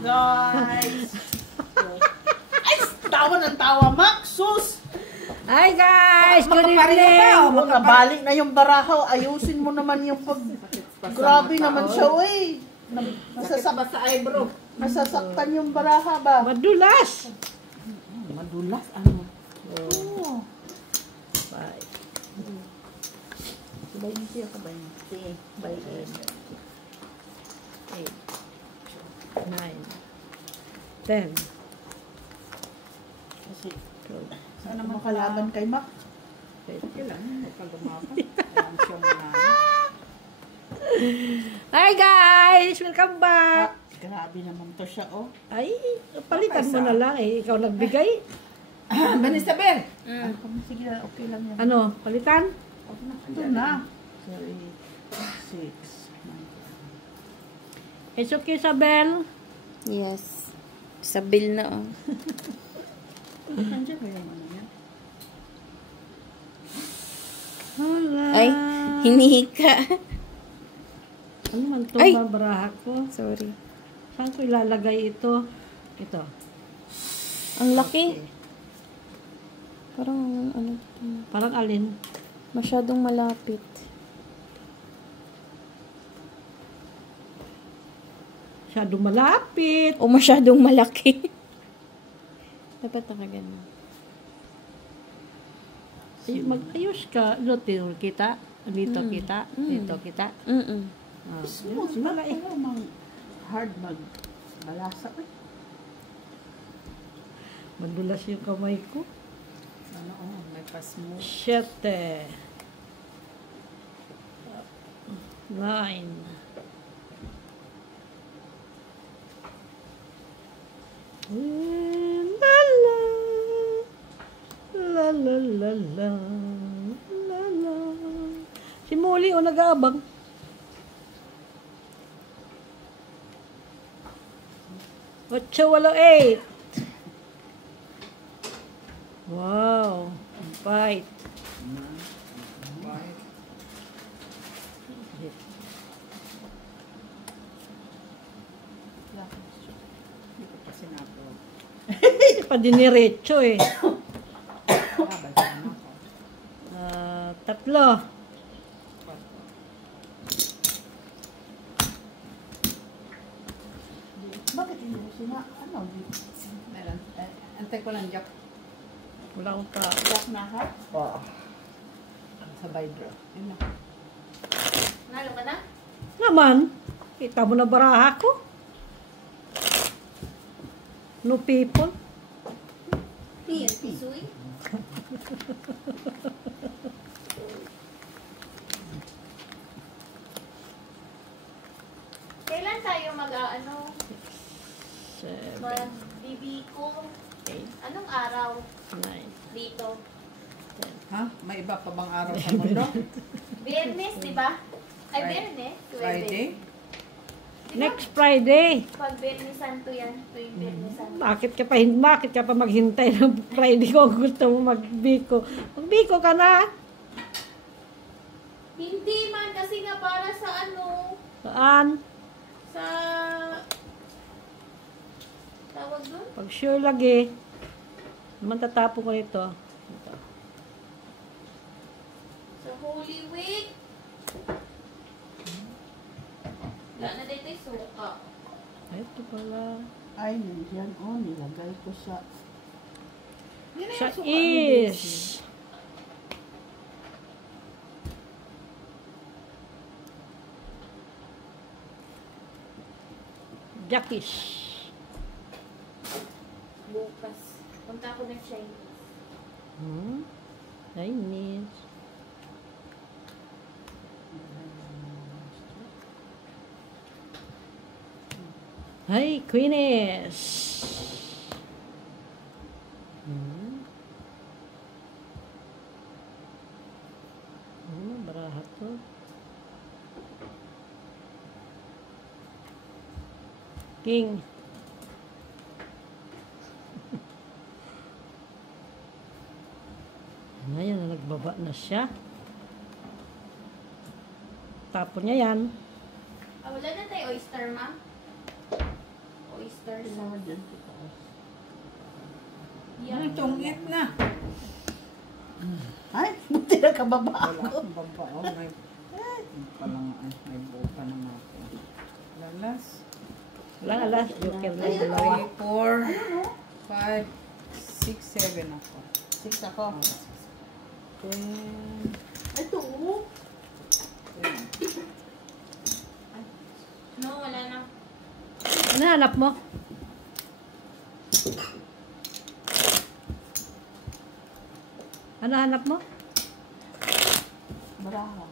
guys. Ay, tawa ng tawa, Maxus. Hi guys, good Makabalik evening. Makabalik na yung barahaw. Ayusin mo naman yung pag... Grabe naman siya, uy. Masasaktan sa eyebrow. Masasaktan yung baraha ba? Madulas. Madulas, ano? Oo. Bye. Kabayin siya, kabayin. By 8, 9, 10. Kasi, 12. sana makalaban kay Mac. Kailan? Magkalumapan. Alam siya muna. Hi guys, welcome back. Grabe naman to siya, oh. Ay, palitan mo na lang eh. Ikaw nagbigay. Banisabel! Sige, okay lang yan. Ano, palitan? Ito na. 3, 6, It's okay, Isabel. Yes. Sabil na, oh. Nandiyan ba yung ano yan? Hala. Ay, hinihika. Ano man ito, Ay! baraha ko? Sorry. Saan ko ilalagay ito? Ito. Ang laki. Parang, ano, Parang alin? masyadong malapit. Masyadong malapit. O masyadong malaki. Dapat nakagano. Mag-ayos ka. Dito kita. Dito kita. Dito kita. Ah, Smooth yun, ba? wala eh. Pero hard magbalasa. Madulas yung kamay ko. Ano, may pa-smooth. 7. 9. La la la la la la la la. Si Molly o nag-aabang. Ocho, walo, 8. Wow. Bite. Hindi ko pa sinapod. Pa diniretso eh. Babal ka na ako. 3. Bakit hindi mo sina... Ano? Meron. Antay ko lang, Jack. Wala akong tao. Jack na ha? Oo. Sa vibro. Yun na. Nalo ka na? Naman, kita mo na baraha ko. No people. Suy? Kailan tayo mag-ano? 7, Magbibiko? 8, Anong araw 9, dito? 10. Ha? May iba pa bang araw sa mundo? Biyernes, di ba? Ay, Biyernes? Friday? Di ba? Next Friday. Pag Biyernes Santo yan, tuwing Biyernes Santo. Bakit ka pa maghintay ng Friday kung gusto mo magbiko? Magbiko ka na. Hindi man, kasi nga para sa ano, Saan? sa... Tawag doon? Pag sure lagi. Naman tatapon ko nito. Ito. Sa Holy Week. Wala na dito yung suka. Ito pala. Ay, nandiyan. Oh, nilagay ko sa... Yan na Sa yung suka ni Daisy. is. Jackies. Bukas. Punta ako ng Chinese. Chinese. Hi, Queenies. Baraha to. King. Ngayon, nagbaba na siya. Tapon niya yan. Ah, wala na tayo oyster, ma'am. Oyster. oyster Tingnan mo sauce. dyan. Ang tungit na. Ay, buti na kababa Wala ako. akong baba. Oh, may palang may buka naman ako. Lalas. Wala, alas. Joker na yung dalawa. 3, 4, 5, 6, 7 ako. 6 ako. 10, Ito, oh. 10. No, wala na. Ano hanap mo? Ano hanap mo? Baraha.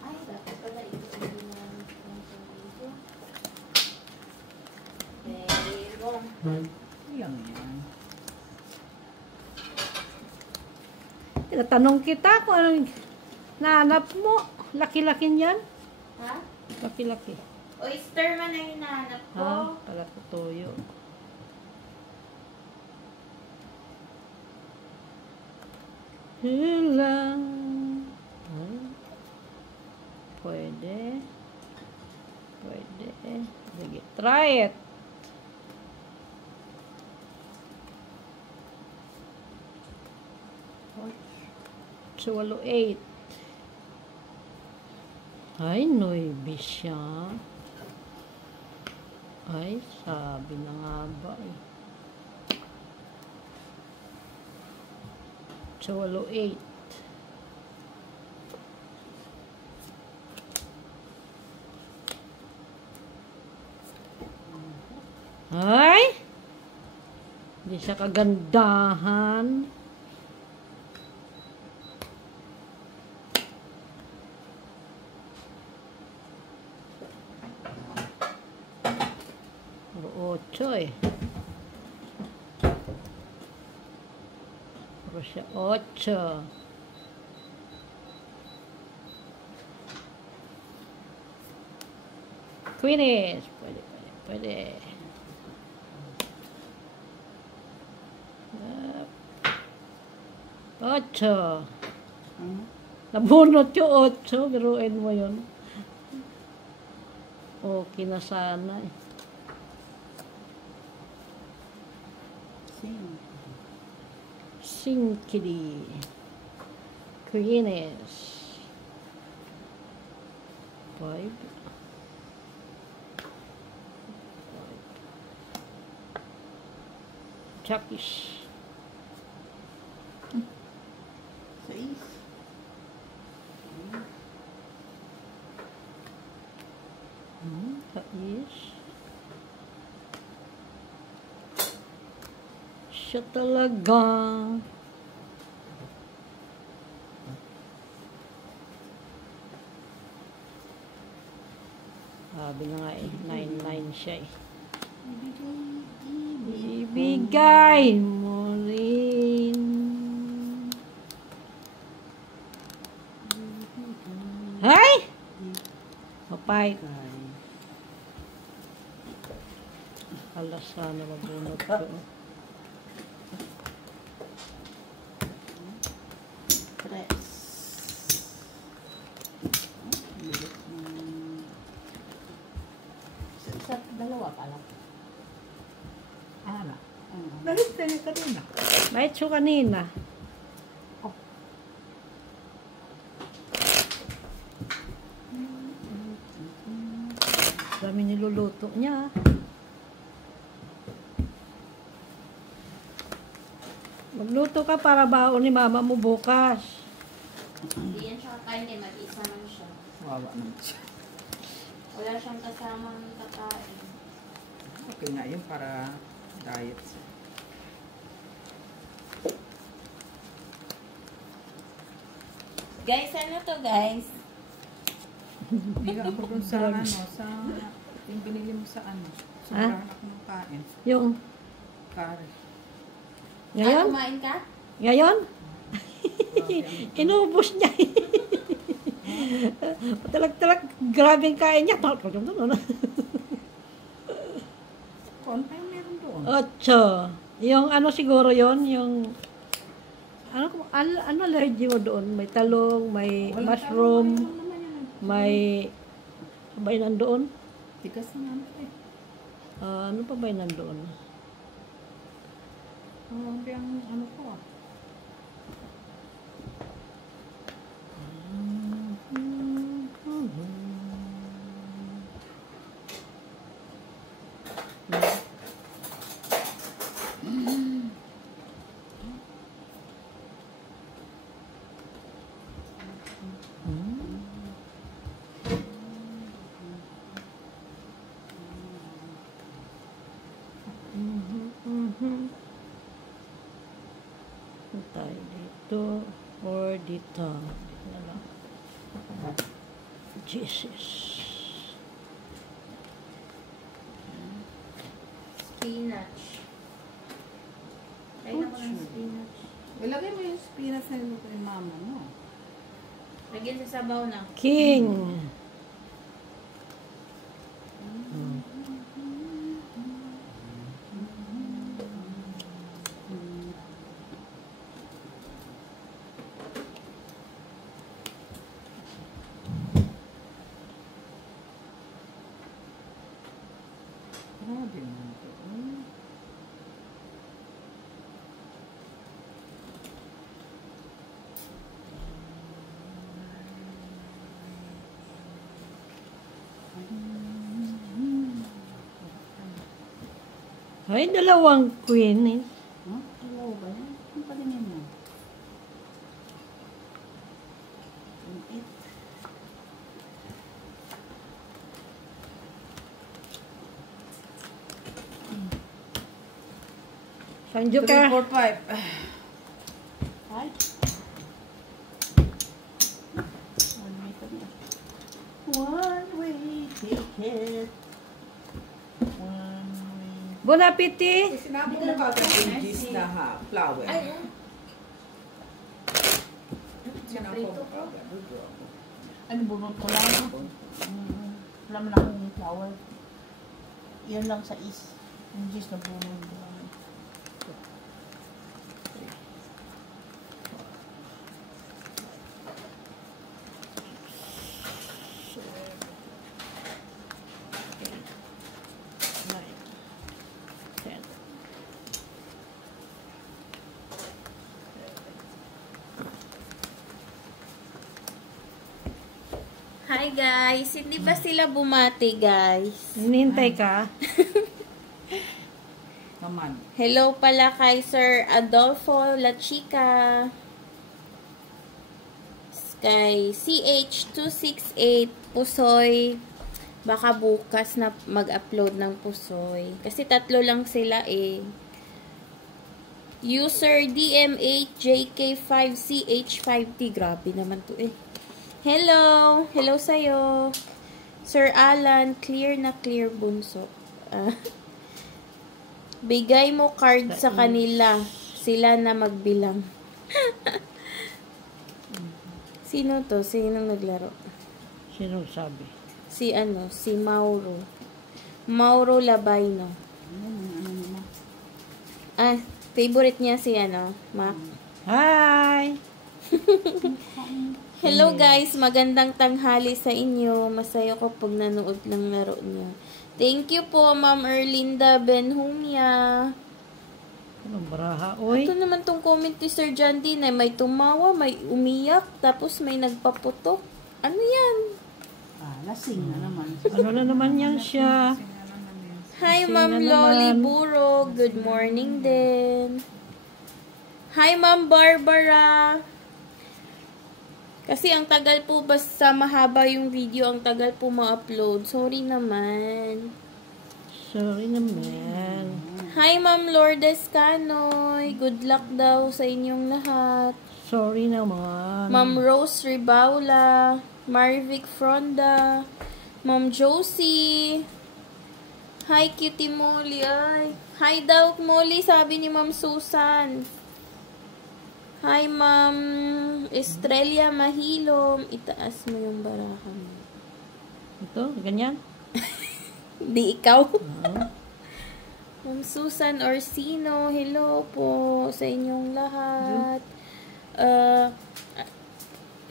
Ay, dapat pala ito ang ginamit ko sa video. Very wrong. Ilang yan. Tinatanong kita kung anong nahanap mo. Laki-laki niyan. Ha? Laki-laki. Oyster man ang hinahanap ko. Ha? Para tutuyo. Hilang. Ay. Pwede. Pwede. Sige, try it. So, 8. Ay, noibi siya. Ay, sabi na nga ba eh. So, 8. Ay! Hindi siya kagandahan. Puro 8 eh. Puro siya 8. Queenies. Pwede, pwede, pwede. Ocho. Nabunot yung 8. Biruin mo yun. Okay na sana eh. Sinkidi. Queenies. 5. Chapis. 6. Kais. Siya talaga. Sabi na nga eh, 9-9 siya eh. Ibigay mo rin. Hay! Mapay. Alas sana mabunot ko. Tres. Sa dalawa pala. Ala. Nahintay ka rin na. May ito kanina. Dami niluluto niya. Magluto ka para baon ni mama mo bukas. Hindi yan siya kakain kaya mag-isa man siya. Wawa naman siya. Wala siyang kasamang kakain. Okay na yun para diet siya. Guys, ano to guys? Bigyan ako dun sa ano, sa yung binili mo sa ano. Sobrahan ako ng kain. Yung, Kare. ngayon? Kumain ka? Ngayon? Inubos niya. Talag-talag, grabe ang kain niya. Kung pa yung meron doon. 8. Yung ano siguro yon yung ano allergy mo doon? May talong, may mushroom, may ano ba yun nandoon? Tigas na naman eh. Ano pa ba yun nandoon? Ang ano ko ah. Tayo dito or dito. Ano? Jesus. Spinach. Ay, naku ng spinach. Ilagay mo yung spinach na yung kay mama mo. Lagyan sa sabaw na. King. Grabe naman ito. Ay, dalawang queen. Eh. Huh? Hello ba yan? Ano pa rin mo? Sanjo 3, ka. 4, 5. Ay. One way ticket. One way. Bon appetit. Sinabi mo kagad yung gist na ha, flower. Ay, oh. Sinabi mo kagad. Ano, bunot ko lang. Wala man akong flower. Yan lang sa is. Yung gis na bunot ko lang. Hi guys, hindi ba sila bumati guys? Hinihintay ka. Naman. Hello pala kay Sir Adolfo La Chica. Kay CH268 Pusoy. Baka bukas na mag-upload ng Pusoy. Kasi 3 lang sila eh. User DMHJK5CH5T. Grabe naman to eh. Hello! Hello sa'yo. Sir Alan, clear na clear bunso. Bigay mo card sa kanila. Sila na magbilang. Sino to? Sino naglaro? Sino sabi? Si Mauro. Mauro Labayno. Favorite niya si Mac. Hi! Hello guys, magandang tanghali sa inyo. Masaya ko pag nanood ng laro niyo. Thank you po, Ma'am Erlinda Benhumia. Anong baraha, oy? Ito naman tong comment ni Sir John D na may tumawa, may umiyak, tapos may nagpaputok. Ano yan? Lasing na naman. Ano na naman yan siya? Hi, Lasing Ma'am na Loli naman. Buro. Good morning din. Hi, Ma'am Barbara. Kasi ang tagal po, basta mahaba yung video, ang tagal po ma-upload. Sorry naman. Sorry naman. Hi, Ma'am Lourdes Canoy. Good luck daw sa inyong lahat. Sorry naman. Ma'am Rose Ribaula. Marvic Fronda. Ma'am Josie. Hi, Cutie Molly. Ay. Hi daw, Molly, sabi ni Ma'am Susan. Hi, Ma'am Estrella Mahilom. Itaas mo yung baraha mo. Ito, ganyan. Di ikaw. Oo. Ma'am Susan Orsino, hello po sa inyong lahat.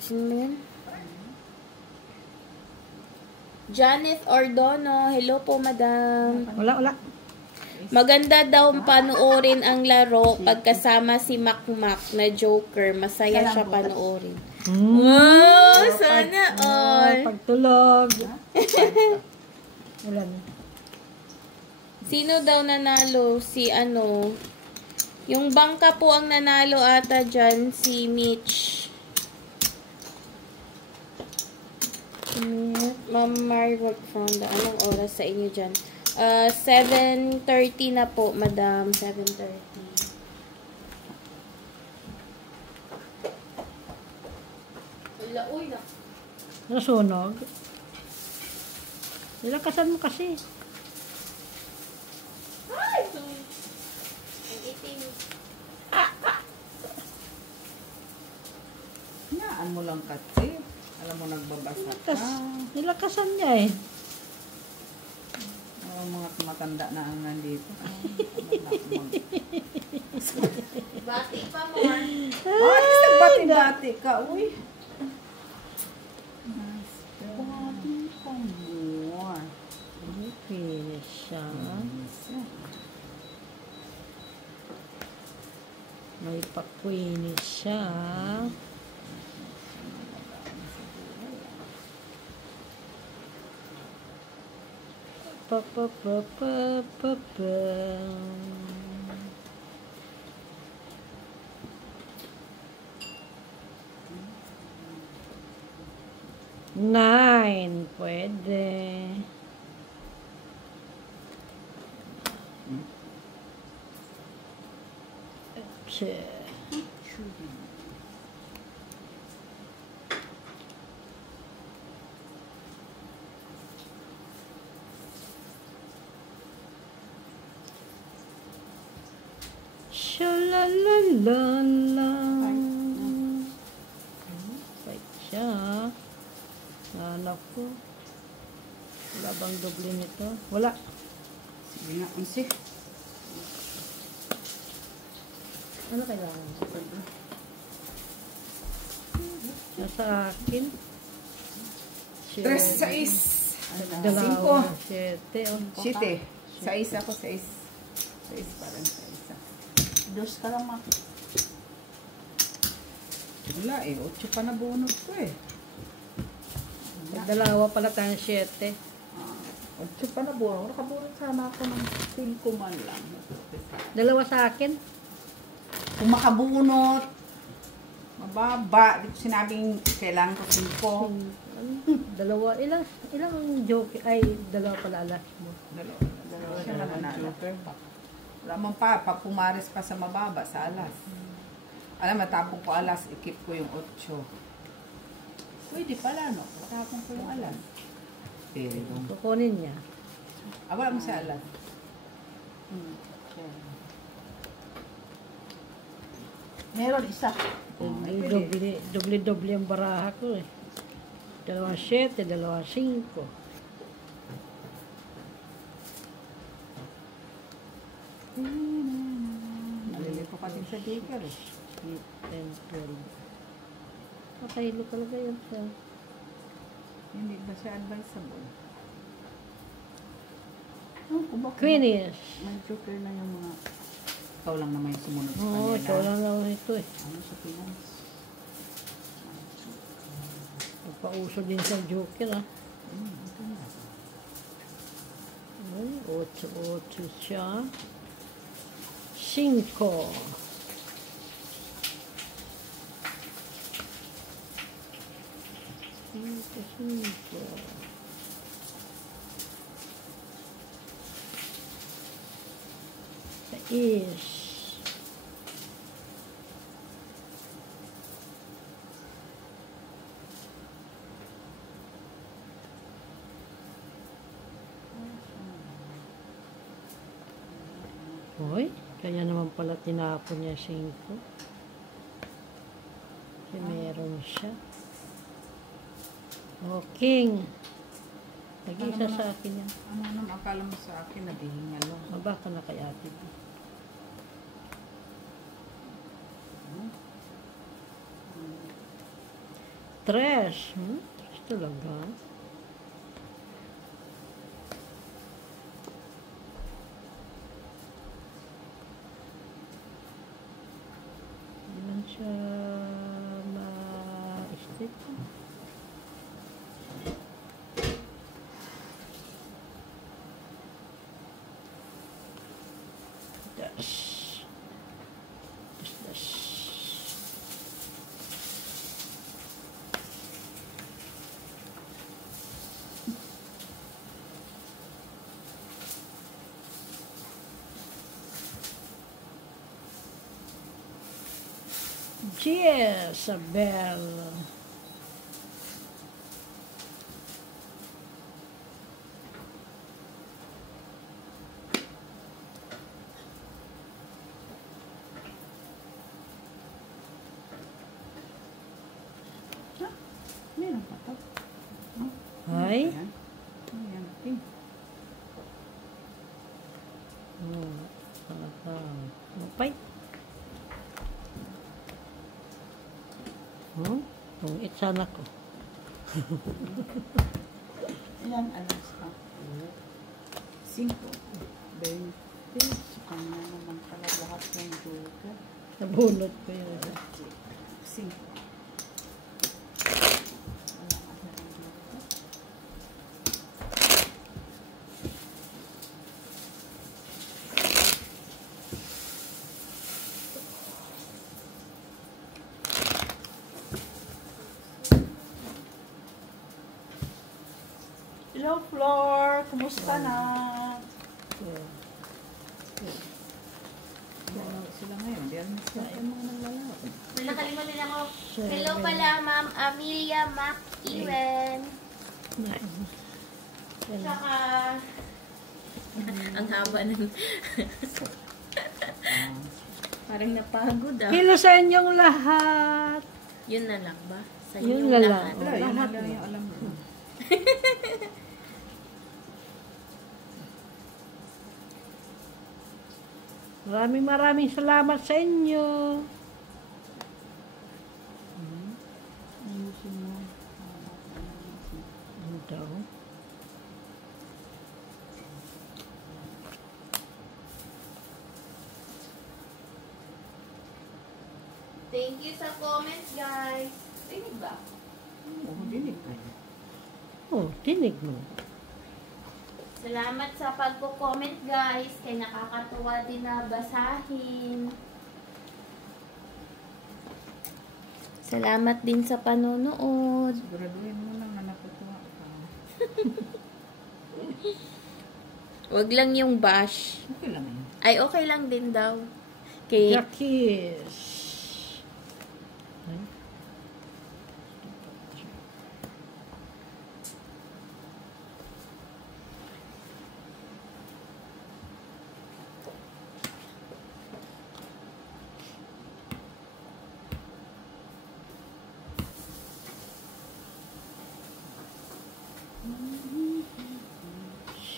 Sino ba yun? Janet Ordono, hello po, madam. Wala. Maganda daw panoorin ang laro pagkasama si Makmak na Joker. Masaya siya panoorin. Wow! Sana all! Pagtulog. Wala na. Sino daw nanalo? Si ano? Yung bangka po ang nanalo ata dyan, si Mitch. Ma'am Margaret Fronda, anong oras sa inyo dyan? 7:30 na po, madam. 7:30. Wala, uy na. Nasunog. Nilakasan mo kasi. Ay! Ang itim. Hinaan mo lang kasi. Alam mo, nagbabasa ka. Nilakasan niya eh. Ang mga matanda na ang nandito. Bati pa, more. Ay, nagbati-bati ka. Uy. Bati pa more. Finish siya. May pa-finish siya. Pa. 9. Pwede. Che. Shalalala. Fight siya. Hanap ko. Wala bang doble nito? Wala. Sige nga, unsi. Ano kailangan? Nasa akin. 3, 6. Dalawa. 7. 7. 6 ako, 6. 6 parang sa isa. Dos ka lang, Mak. Wala eh, 8 pa na bonus ko eh. Dalawa pala tayong 7. 8 pa na bonus. Nakabunot sana ako ng 5 man lang. Dalawa sa akin. Kung makabunot, mababa. Di ko sinabing kailangan ko 5. Dalawa. Ilang joke? Ay, dalawa pala alas mo. Dalawa siya na manalo. Wala man pa, pumares pa sa mababa, sa alas. Alam, matapong ko alas, ikip ko yung 8. Pwede pala, no? Matapong ko yung alas. Pero, Kukunin niya. wala mo sa alas. Meron isa. Doble ang baraha ko eh. Dalawa 7, dalawa 5. Nalilito ka din sa digger eh. 8 and 12. Makahilo talaga yun siya. Hindi ba siya advisable? Finish. May joker na yung mga... Ikaw lang naman yung sumunod sa Oo, kanila. ito lang lang ito eh. Ano sa Pinas? Nagpauso din sa joker ah. Ito na. Ay, 8 siya. 5. Is Hoy, kaya naman pala tinapon niya 5. Meron siya. Oh, king. Nag-isa sa akin yan. Ano naman akala mo sa akin na dihingal lang. Mabaka na kay ate. Tres. Tres talaga. Hindi man siya ma-stick. Dash. Dash. Jezabel. Meron pa to. Ay. Ayan. Ayan. Pink. Mapay. Kung itsana ko. Ilan alas ka? 5. 20. Sa kanya naman pala lahat ng joker. Nabunot ko yun. 5. Hello, Flor. Kumusta na? Sila ngayon. Di alam sa akin mga naglalaro. Nakalimutan ako. Hello pala, Ma'am Amelia Mac-Iwen. Nice. Saka, ang haba ng... Parang napagod ah. Hello sa inyong lahat. Yun na lang ba? Sa Yun inyong na lahat. lang. Wala, yun na lang yung alam mo. Maraming salamat sa inyo. Ayusin mo. Ano daw? Thank you sa comments, guys. Rinig ba? Oo, dinig ka. Oh, tinig mo. Salamat sa pagko-comment, guys. Kaya nakakatuwa din na basahin. Salamat din sa panonood. Siguraduhin mo lang na natutuwa ka. Wag lang yung bash. Okay lang yun. Ay, okay lang din daw. Kay Jackies.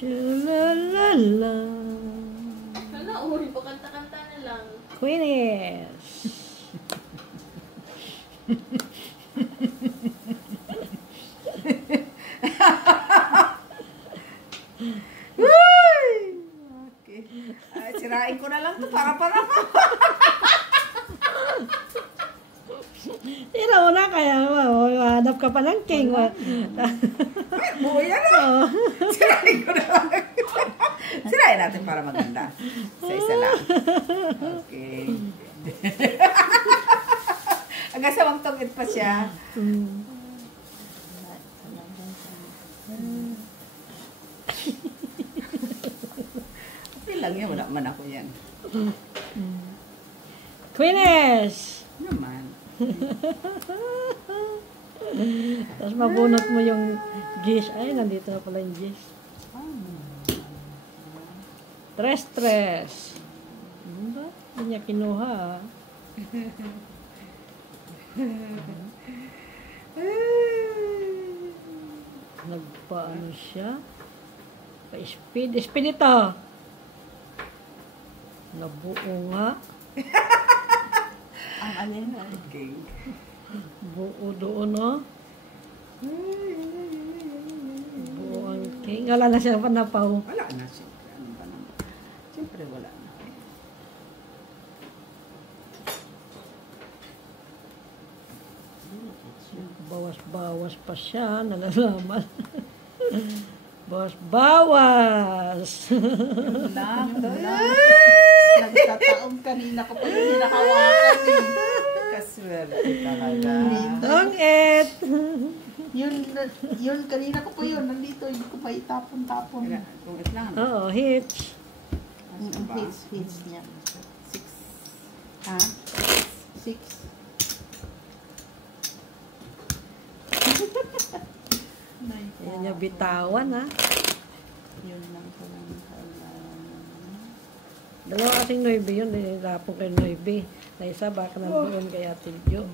Shalalala. Hala, uy, pakanta-kanta na lang. Queenies. Okay. Ay, sirain ko na lang to para pa. Tira mo na kaya hanap ka pa ng king. Buo yan ah. Sirain ko na lang. Sirain natin para maganda. Sa isa lang. Okay. Hanggang sa magtungit pa siya. Okay lang yan. Wala man ako yan. Queenies. Naman. Tapos mabunot mo yung G's. Ay, nandito na pala yung G's. Tres. Ano ba? Hindi niya kinuha. Nagpaano siya? Pa-speed. Speed ito. Nabuo nga. Ang alin na. Okay. Buo doon, oh. Buo ang king. Wala na siya panapaw. Wala na, siyempre. Ano ba naman? Siyempre, wala na. Bawas-bawas pa siya. Nalalaman. Bawas-bawas. Lang. Nagtataong kanina ko pa yung hinakawakan eh. Kaswerte talaga. Tongit. Yun kanina ko pa yun. Nandito, hindi ko pa itapon-tapon. Kung lang. Oo, hitch. Hits niya. 6. Ha? 6. Yan yung bitawan, ha. Yun lang ko lang alam. Dalawa kasing 9 yun. Nilapong kay 9. Na isa baka nandoon kay Ate Jo.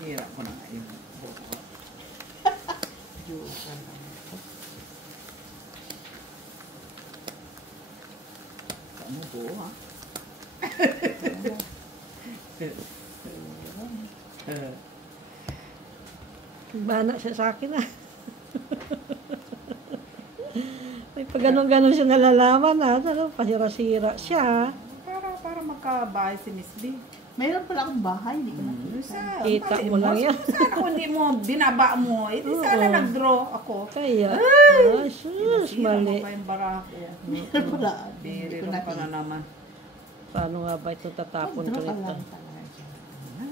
Hirap ko na nga yung buko. Diyos ka lang. Kamu buo, ha? Bana siya sa akin, ha. May pag ganon-ganon siya nalalaman, ha. Pasira-sira siya. Para magkabahay si Miss B. Mayroon pala akong bahay, hindi ko nakita. Kita mo lang yan. Sana kung hindi mo binaba mo, eh di sana nag-draw ako. Kaya, ay, sus, Nasira mo mali. pa yung bara ko. Mayroon pala. Biriro ka na naman. Paano nga ba ito tatapon ko Draw ka nito? lang talaga dyan.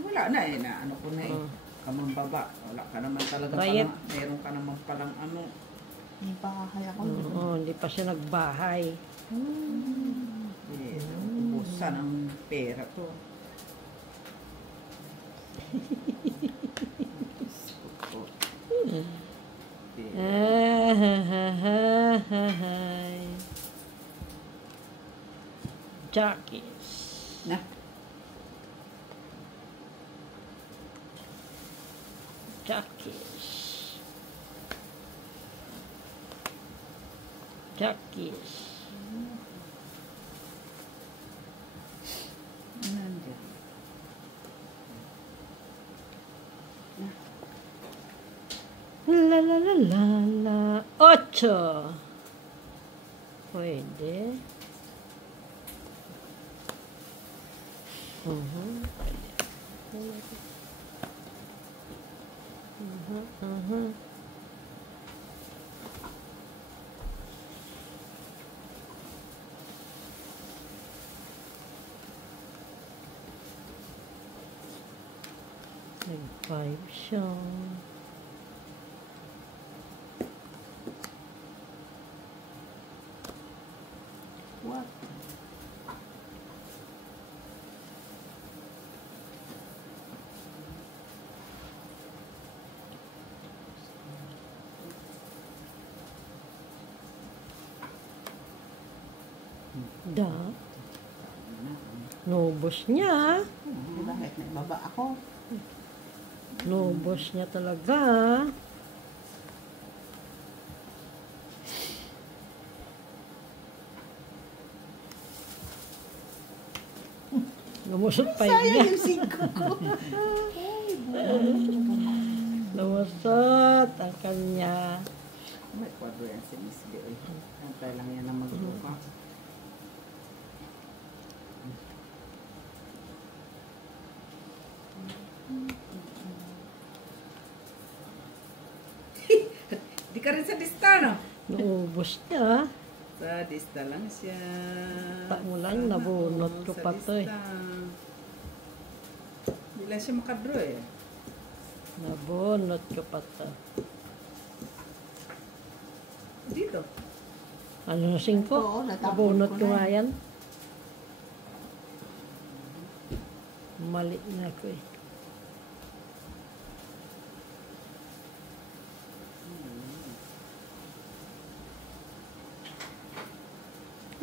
Wala na eh, na ano ko na eh. Kamang baba. Wala ka naman talaga Riot. palang, meron ka naman palang ano. Hindi pa kaya ko. Oo, hindi pa siya nagbahay. Eh, ubusan ang pera to. Jockeys. Na, Jockeys. Jockeys. nandiyan. La la la la la. 8. Pwede. Pwede. Nag-5 siya. What? Da. Nubos niya. Bakit may baba ako? Nubos niya talaga. Lumusot pa yun niya. Sayang yung 5 ko. Lumusot ang kanya. May kwadro yan si Miss B. Antay lang yan na magbuka. Di ka rin sa dista, no? Naubos niya. Sa dista lang siya. Tak mo lang, nabunot ko Sa pa to eh. dista. Hindi lang siya makadraw eh. Nabunot ko pa to. Dito. Ano na 5? Oo, natapon Nabunot ko ko na nga yan. Mali na ko eh.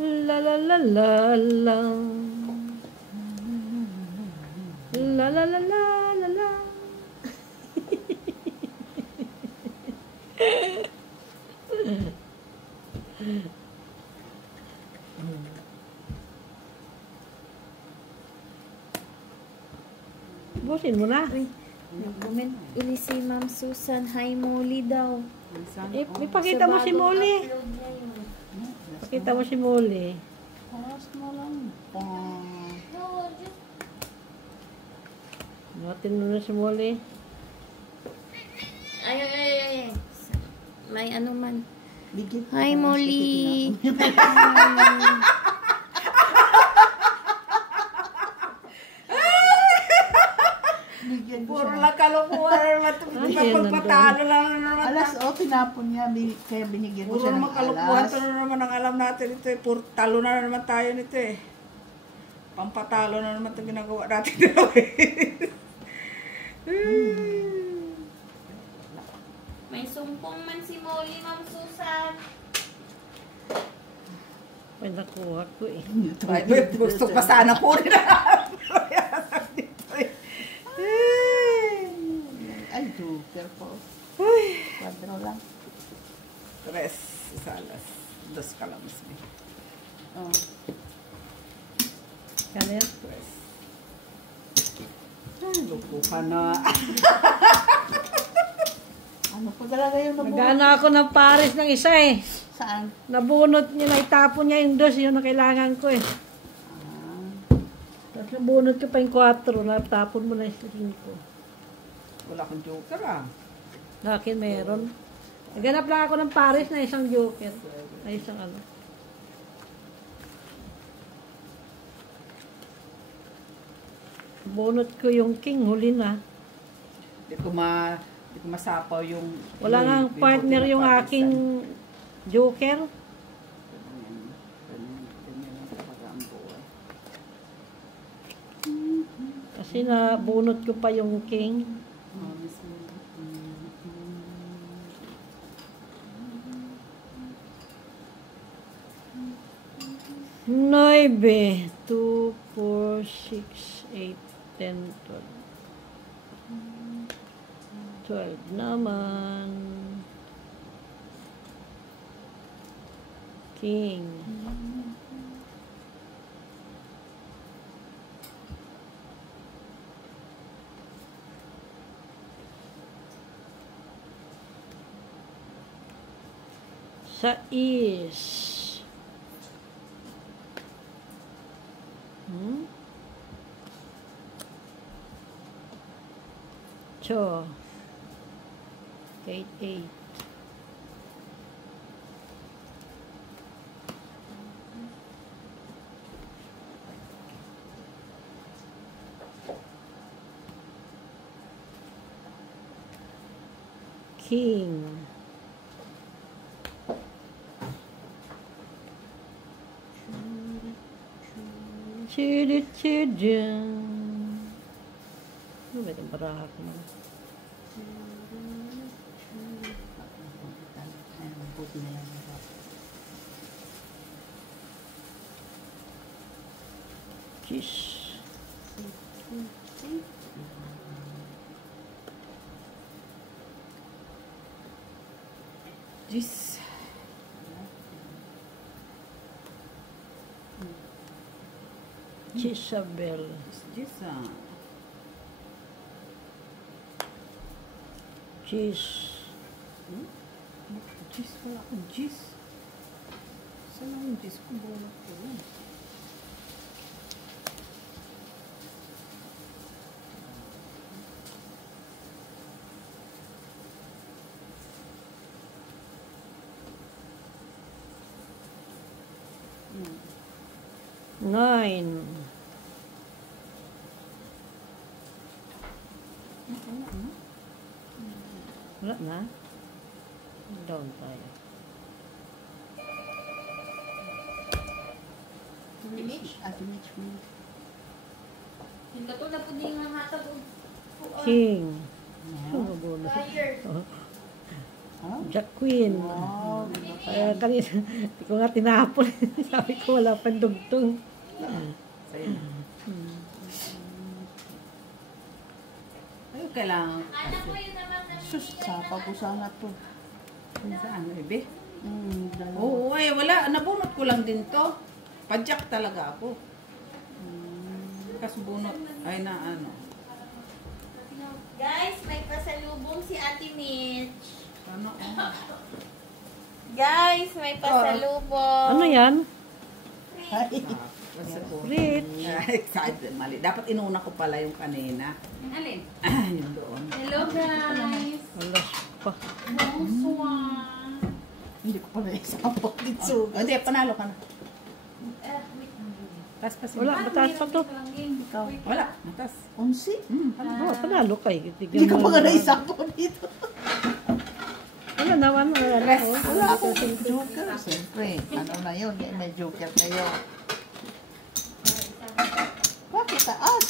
La la la la la. La la la la la la. Busin mo na. Nag-comment ini si Ma'am Susan. Hi, Molly daw. Ipakita mo si Molly. upload niya yun. Pakita mo si Molly. Oras mo lang. Natin mo na si Molly. Ay. May ano man. Bigit. Hi, Molly. Bigyan ko Puro siya. lang kalokohan. Pagpatalo lang naman. Alas, tinapon niya. Kaya binigyan ko Puro siya ng naman kalokohan. alas. Ito na naman ang alam natin ito eh. Puro talo na naman tayo nito eh. Pampatalo na naman ito ginagawa natin dito eh. May sumpong man si Molly, Ma'am Susan. May nakuha ko eh. Ay, gusto pa sana po rin Ay, joker po. Kwadro lang. Tres, isalas. Dos kalamas ni. Oh. Kanin? Tres. Ay, lukuhan na. Ano po talaga yung nabunot? Nagana ako ng Paris ng isa eh. Saan? Nabunot niya, naitapon niya yung dos, yun na kailangan ko eh. Tapos nabunot ko pa yung 4, natapon mo na yung 5. Wala akong joker ah. Akin meron. Naganap lang ako ng Paris na isang joker. Ay, isang ano. Bunot ko yung king, huli na. Di ko masapaw yung... Wala nang partner yung aking joker. Kasi nabunot ko pa yung king. Nueve, 2, 4, 6, 8, 10, 12. 12 naman. King. Sais. Cho. 8, 8. King. Chidi-chidyan. Ano ba itong baraha ko naman? Jeez. Jeez. Jezabel. Jeez ah. Jeez. Jeez wala akong jeez. Saan ang jeez ko? Bunot ko yun. Nine. Wala na. Down tayo. Atinich mo. Hindi ko na po din ang hatag. King. Ano bonus? Fire. Ah? Jack Queen. Wow. Kaya kanina, hindi ko nga tinapon. Sabi ko wala pang dugtong. Sa'yo na. Ayun, kailangan. Sus, sapa ko sana to. Saan, bebe? Dalawa. Oo, wala. Nabunot ko lang din to. Padyak talaga ako. Kasi bunot. Ay na ano. Guys, may pasalubong si Ate Mitch. Ano? Guys, may pasalubong. Ano yan? Ay, Basta po. Rit. Excited, mali. Dapat inuna ko pala yung kanina. Alin? Yung doon. Hello guys. Wala pa. Bonsoir. hindi ko pa naisapot dito. Hindi, panalo ka na. Tas pa Wala, mataas pa to. Ikaw. Wala, matas. 11? Oh, panalo kay. Hindi ko pa nga naisapot dito. Wala naman. Wala akong joker. Siyempre, ano na yun? May joker na yun. Bakit taas?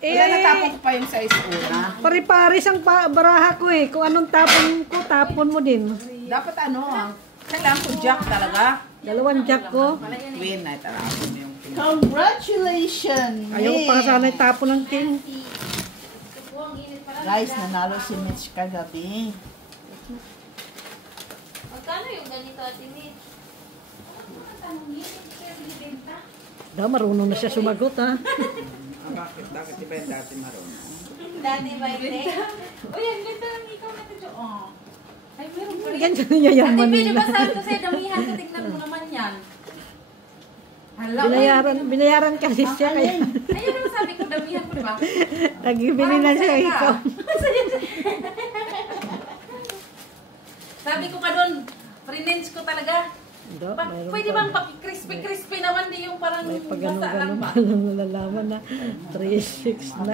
Wala, natapon ko pa yung size una. Pare-pares ang baraha ko eh. Kung anong tapon ko, tapon mo din. Dapat ano, kailangan ko jack talaga. Dalawang jack ko. Queen na itarapon mo yung king. Congratulations! Ayaw ko pa sana tapon ng king. Guys, nanalo si Mitch kagabi. Magkano yung ganito, Ate Mitch? Marunong na siya sumagot ha. Bakit? Bakit iba yung dati marunong? Dati ba ite? Uy, ang ganda ng ikaw natin dyan. Oh. Ay, meron pa rin. Ganyan na yayaman Ate, pwede nila. ba sabi ko sa'yo, damihan ka, tignan mo naman yan. Hala, Binayaran ka ni siya kaya Ayun naman sabi ko, damihan ko, di ba? nagbibili na siya ikaw. Sabi ko ka doon, frinage ko talaga. Do, mayroon Pwede pa. bang crispy naman, di yung parang May basa pagano-gano lang pa ba? lang nalalaman na 369.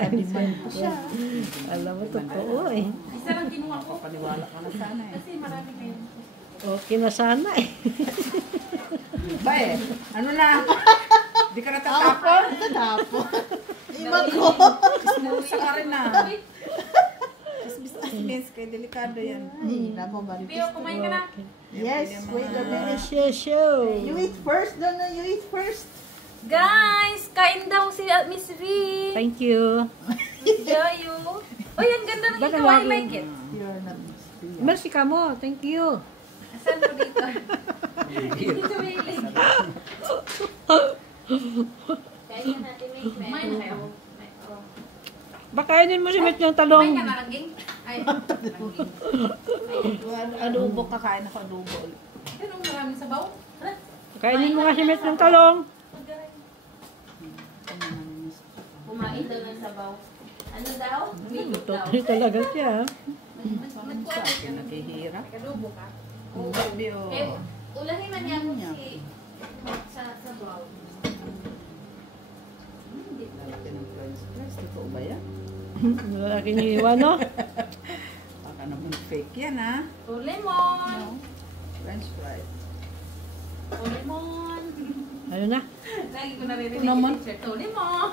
Alam mo, totoo eh. Isa lang kinuha ko. Paniwala ka na sana eh. Kasi marami kayo. Okay na sana eh. Ba eh, ano na? Di ka natatapon? Tatapon. Iba ko. Smusa ka rin na. Just business kay delikado yan. Ay, nako, Maripis. Pio, kumain ka na. Yes, wait a minute. Show. You eat first, no, you eat first. Guys, kain daw si Miss V. Thank you. Joyo. Uy, ang ganda ng Baka ikaw. I lagi. like it. You're not Miss Merci ka mo. Thank you. Asan mo dito? Dito may link. Kaya natin may Kumain na kayo. Bakainin mo si Mitch ng Kumain talong. ka na, Langging? Ay, Langging. Adobo, kakain ako adobo ulit. Anong maraming sabaw? Kainin mo nga si Mitch ng talong. Kumain daw ng sabaw. Ano daw? Bigot daw. Totoo talaga siya. Sa akin, naghihirap. Nakadubo ka? Oo, baby, oh. Eh, ulahin man niya mo si sa sabaw. Lalaki ng french fries. Totoo ba yan? Lalaki niyo iwan, no? Baka naman fake yan, ha? O, lemon. French fries. O, lemon. Ano na? Lagi ko naririnig Ito naman. yung teacher. O, lemon.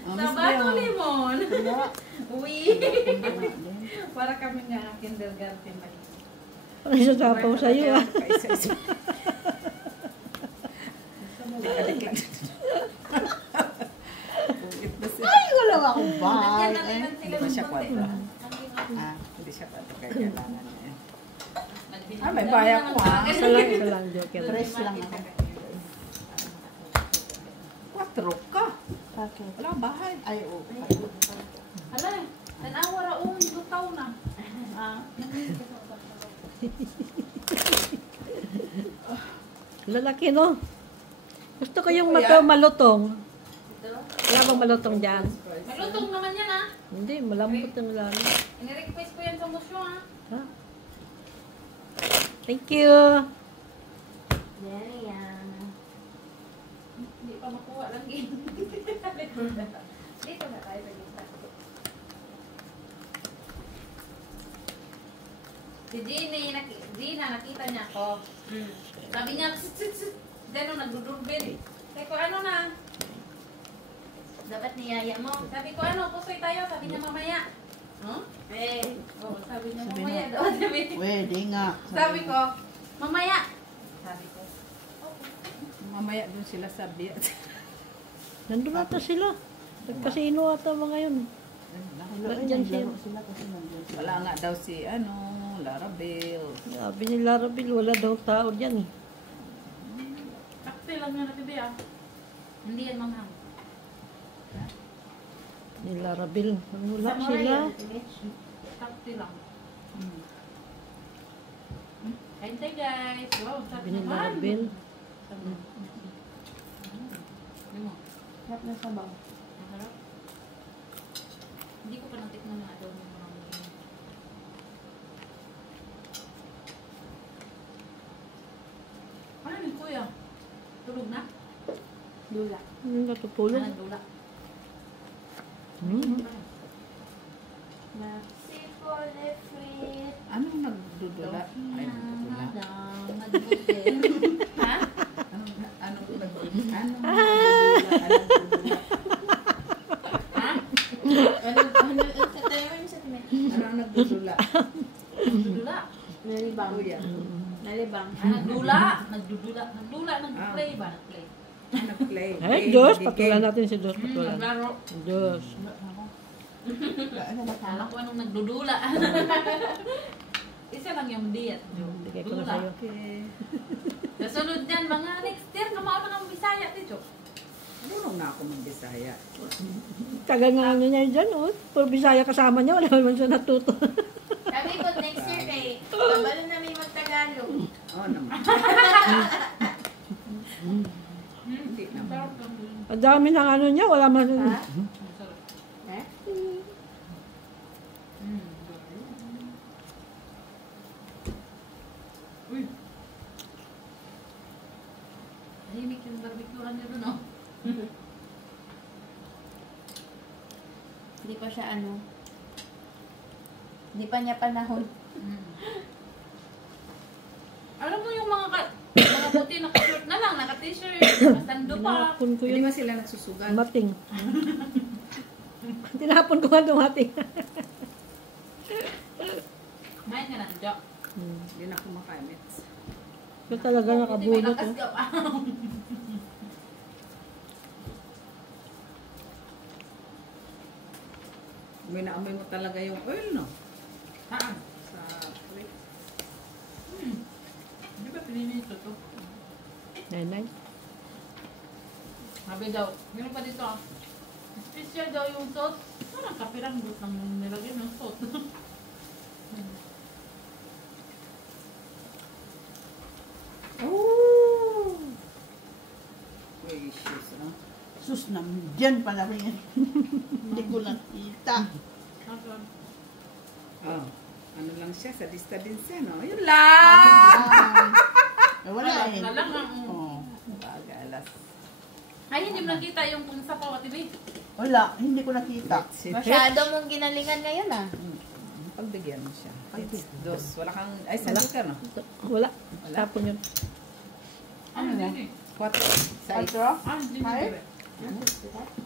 Ah, Miss Sabato Bea. lemon. Wala. Uy. Para kami nga kindergarten ba? Ano isasapaw sa'yo, ah? Kaisa-isa. Nakadiklat. Bukit na siya. Ay, wala akong Lagyan bahay. natin Hindi sila ba ng siya konti. kwadro? Ah, hindi siya kwadro. Kaya kailangan niya. Ah, may bayak ko, ah. Isa lang, joker. Tres lang ako. Kwadro ka. Bakit? Wala kang bahay. Ay, oo. Hala, tanawa raon, lutaw na. Ah, Lalaki, no? Gusto ko yung Kuya? malutong. Wala bang malutong dyan? malutong naman yan ah. Hindi, malambot yung lalo. Inirequest ko yan sa musyo ah. Ha? Thank you. Yan, yan. Hindi pa makuha lang game. Dito na tayo sa gita. Si Gina, nakita niya ako. Sabi niya, sit. Then, nagdudurbin. Sabi ko, ano na? Dapat niyaya mo. Sabi ko, ano, pusoy tayo. Sabi niya, mamaya. Huh? Oh, sabi niya, Sabi mamaya na. daw. Pwede nga. Sabi ko, mamaya. Sabi ko, Mamaya dun sila sa biat. Nandun ata sila. Nagkasino ata mga yun. Diyan siya. Sila kasi nandiyan sila. Wala nga daw si, Larabel. Sabi ni Larabil, wala daw tao dyan. sakti lang nga natin ah. Hindi yan manghang. Ni Larabil. Wala Sa sila. Sakti lang. Hintay guys. Wow, Sabi sabi ni naman. Larabil. Ano mo? Sarap na sabaw. Masarap. Hindi ko pa natikman na adobo ng mga mga. Ano yun kuya? Tulog na? Dula. Ano natutulog? Ano dula? Anong nagdudula? Ay, nagdudula. Ha? Anong nagdudula? Anong nagdudula? Ha? Anong nagdudula? Dula. Nalibang. Kuya. Nalibang. Nagdula. Nagdudula. Nagdula. Nag-play ba? Nag-play. Nag-play. Ay, Diyos. Patulan natin si Diyos. Patulan. Naglaro. Diyos. Alam ko anong nagdudula. Isa lang yung diet. Bigay ko na sa'yo. Okay. Kasunod dyan, mga next year, kamao na ng Bisaya, Ticho. Marunong na ako mag-Bisaya. Tagal nga ano niya dyan, oh. Puro Bisaya kasama niya. Wala naman siya natuto. Sabi ko, next year kay, kabalo namin mag-Tagalog. Oo naman. Hindi naman. Sarap lang yun. Ang dami ng ano niya. Wala man. Ha? Sarap. Eh? Uy. Tahimik yung barbecuehan niya dun, oh. Hindi pa siya hindi pa niya panahon. Alam mo yung mga puti naka-shirt na lang, naka-t-shirt, nakasando pa. Tinapon ko Hindi yun. ba sila nagsusugal? Mating. Tinapon ko nga dumating. Main ka na, Jo. Hindi na ako makaimits. Ito talaga Buti may nakabulot. lakas Oh. ka pa. May naamoy mo talaga yung oil, no? Saan? Sa plate. Di ba pininito to? Nay. Sabi daw, meron pa dito ah. Special daw yung sauce. Parang kapiranggot lang yung nilagay ng sauce. Oh! Gracious, no? Sus, nandiyan pala rin. Hindi ko nakita. Nasaan? Oh. Ano lang siya, sadista din siya, no? Yun lang! Wala eh. Na lang ang... Oo. Bagalas. Ay, hindi mo nakita yung kung sapaw at ibig. Wala, hindi ko nakita. Masyado mong ginalingan ngayon ah. Pagbigyan mo siya. It's dos. Wala kang... Ay, sandika, no? Wala. Tapon yun. Ano din eh? 4. Size. Ah, hindi mo Ay? dire.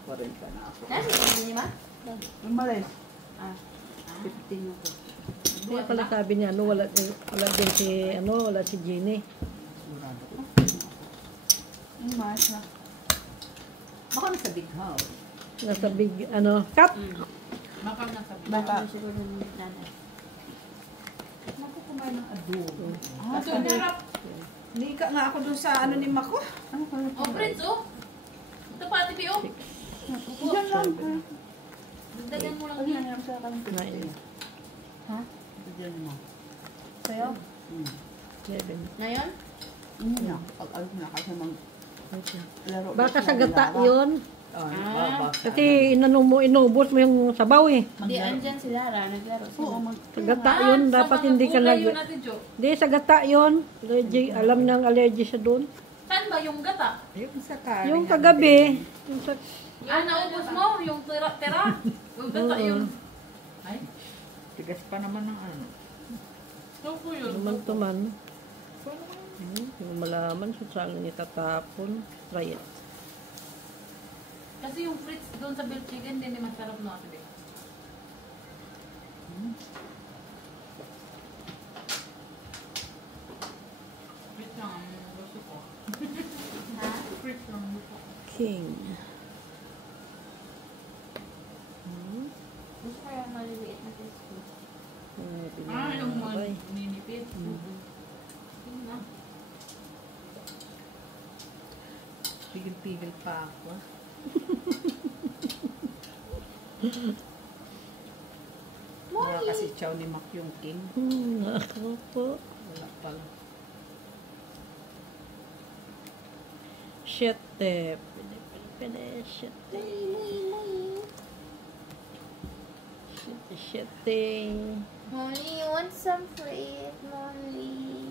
40 na ako. Nasa hindi ba? Umalis. Ah. 15 ako. Kaya pala sabi niya, wala din si, wala si Jenny. Sigurado ko. Umalis na. Baka nasa big house. Nasa big, cup. Baka nasabi. Baka. Siguro ng nanay. Naku, kumain ng adobo. Ah, Ito, narap. Nika nga ako dun sa ano ni Mako. ano ka? Oh, Prince, oh. Ito pa, TV, oh. Diyan lang. Dagdagan mo lang Ano yan. yan sa kanto? Nine. Ha? Diyan mo. Sa'yo? 11. Ngayon? Hindi na. Pag-alis na kasi laro. Baka sa gata yun. Oh, Kasi inubos mo yung sabaw eh. Hindi, andyan si Lara. Naglaro Oo, sila. Sa gata yun, dapat hindi ka nag... nag... Yun natin, Jo. Hindi, sa gata yun. Allergy, alam ng allergy siya doon. Saan ba yung gata? Yung sa kari. Yung kagabi, yung sa... Ah, naubos mo? Yung tira? Yung gata yun. Ay, Tigas pa naman ng ano. so po yun. Naman to man. Yung malaman kung saan niya tatapon. Try it. Kasi yung Fritz doon sa Bill Chicken, hindi masarap no, ate. Wait lang, ang gusto ko. Ha? Wait lang, gusto ko. King. Gusto ko yung maliliit na biscuit. Yung mga Ay. ninipid. Pigil-pigil pa ako. Wala kasi chow ni Mac yung king. Ako po. Wala pala. Shete. Pene. Shete. Shete. Molly, you want some fruit, Molly?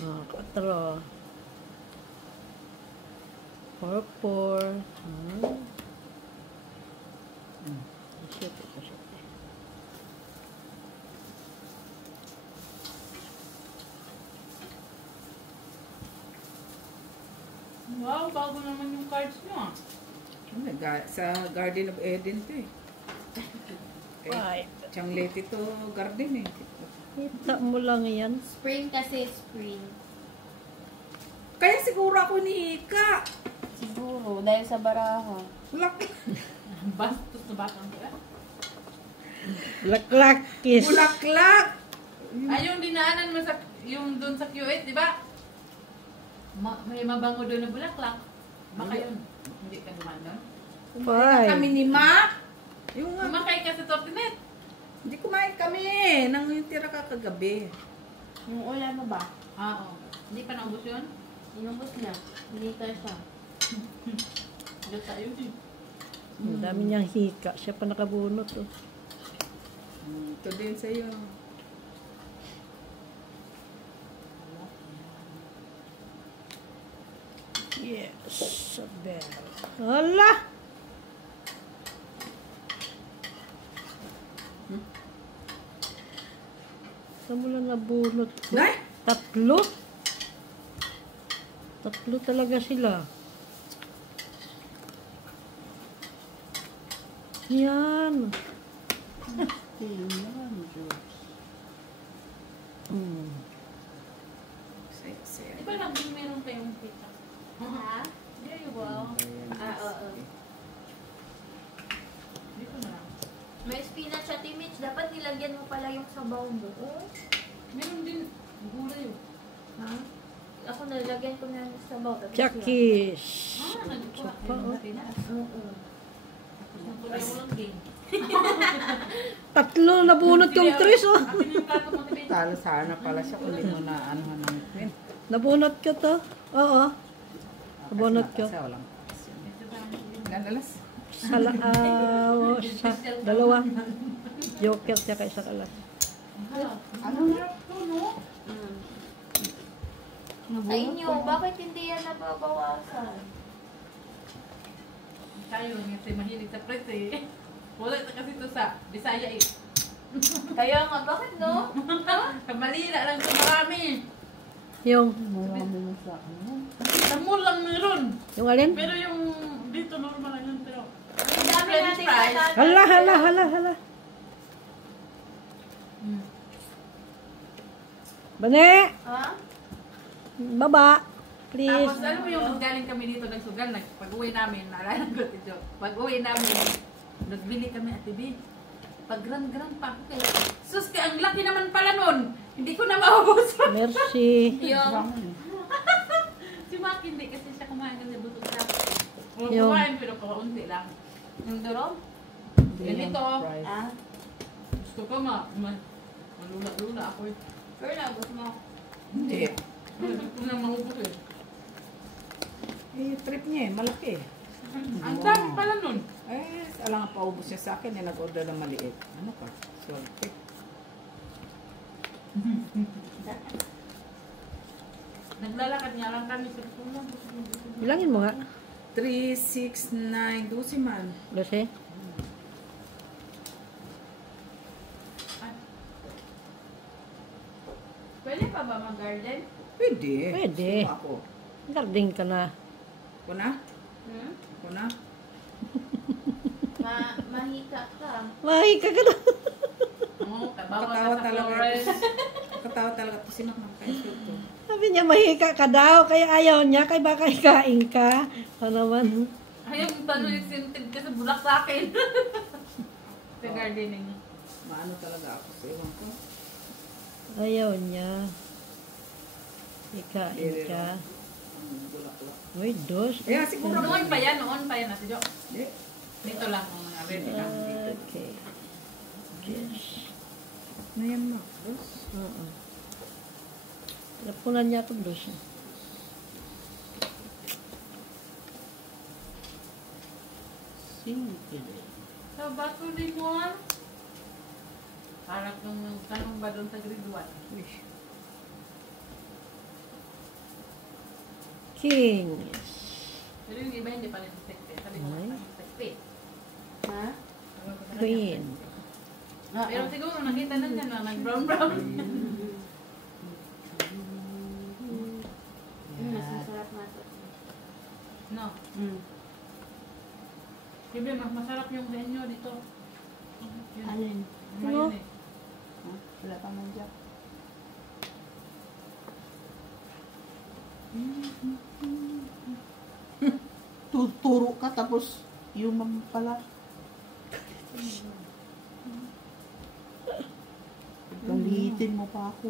Ah, 4. 4. Shete. Wow, bago naman yung cards nyo ah. Sa Garden of Eden to eh. Five. Changlete to garden eh. Kita mo lang yan. Spring kasi, spring. Kaya siguro ako ni Ika. Siguro, dahil sa baraha. Bulak. Bastos na batang ka. Laklak kiss. Bulaklak. Ay, yung dinaanan mo sa, yung doon sa Q8, di ba? May mabango doon na bulaklak. Baka yun. Hindi ka naman doon. Kami Five. ni Mac. Yung Kumakay ka sa tortinet. hindi kumain kami. Nang yung tira ka kagabi. Yung ulam mo ba? Oo. Hindi pa naubos yun? Inubos niya. Binita siya. Diyos tayo eh. Ang dami niyang hika. Siya pa nakabunot. Oh. Ito din sa'yo. Yes. Saber. Hala! Saan mo lang nabunot ko? Nay! 3? 3 talaga sila. Yan. Saya. Di ba lang din meron kayong pita? Ha? There you go. Oo. Dito na lang. May spinach at image. Dapat nilagyan mo pala yung sabaw mo. Meron din gulay oh. Ha? Ako nilagyan ko na yung sabaw. Tapos Chakis. Ah, nagkuha. Pa, oh. Oo. Ang kulay mo lang din. 3 nabunot yung 3, oh. Akin yung plato mo, Tibet. Talo sana pala siya kung hindi mo na ano ng queen. Nabunot ko to. Oo. Nabunot ko. Kasi walang ilan alas? Salaaw. Dalawa. Joker siya kay isa kalas. Ano nga ito, no? Sa inyo, bakit hindi yan nababawasan? Tayo, kasi mahilig sa press eh. Wala na kasi ito sa Bisaya eh. Kaya nga, bakit no? Sa Manila lang ito marami. Yung Sa mall lang meron. alin? Pero yung dito normal lang yun. Pero Ang dami French natin fries. patata. Hala. Bane! Ha? Baba! Please. tapos alam mo yung galing kami dito nagsugal, pag-uwi namin, naalala ko ito. Pag-uwi namin, nagbili kami at TV. Pag grand pa ako kaya, sus, ang laki naman pala nun. Hindi ko na maubos. Merci. Yung, Si Mac hindi kasi siya kumain kasi busog siya. Yung- Kumain pero kaunti lang. yung durog? Ganito. Ah, Gusto ko malula-lula ako eh. pero nabos mo. Hindi. Hindi ko na maubos eh. Trip niya eh, malaki. Ang dami pala nun. Alang ang paubos niya sa akin, nag-order ng maliit. Ano pa? Swerte. Naglalakad nga lang kami sa tulong. Bilangin mo nga. 3, 6, 9, 12 man. 12. Pwede pa ba mag-garden? Pwede. Pwede. Sino ako? Garding ka na. Kuna? Hmm? Kuna? Mahika ka. Mahi ka na. Katawa talaga. Katawa talaga. Ito si Makmak kaya ito. Sabi niya, mahika ka daw, kaya ayaw niya, kaya baka hikain ka. Ano naman? Ayaw mo tanong yung sinted ka sa bulak sa akin. Sa gardening. Maano talaga ako sa iwan ko. Ayaw niya. Hikain ka. Bulaklak. Uy, dos. Kaya siguro Noon pa yan Ate Jo. Hindi. Dito lang ang mga ready lang. Okay. Yes. Nayan mo. Dos. Oo. Lapunan niya ito, dos. Sa bato ni mo. Parang kung tanong ba doon sa grade 1? King. Pero yung iba hindi pa rin sekte. Sabi ko Ay. sekte. Ha? Queen. Pero siguro nakita na niya na nag-brown-brown. Mas masarap na ito. No. Siyempre, mas masarap yung henyo dito. Alin? Ngayon eh. Wala pa man dyan. Tuturo ka tapos yung pala. Galitin mo pa ako.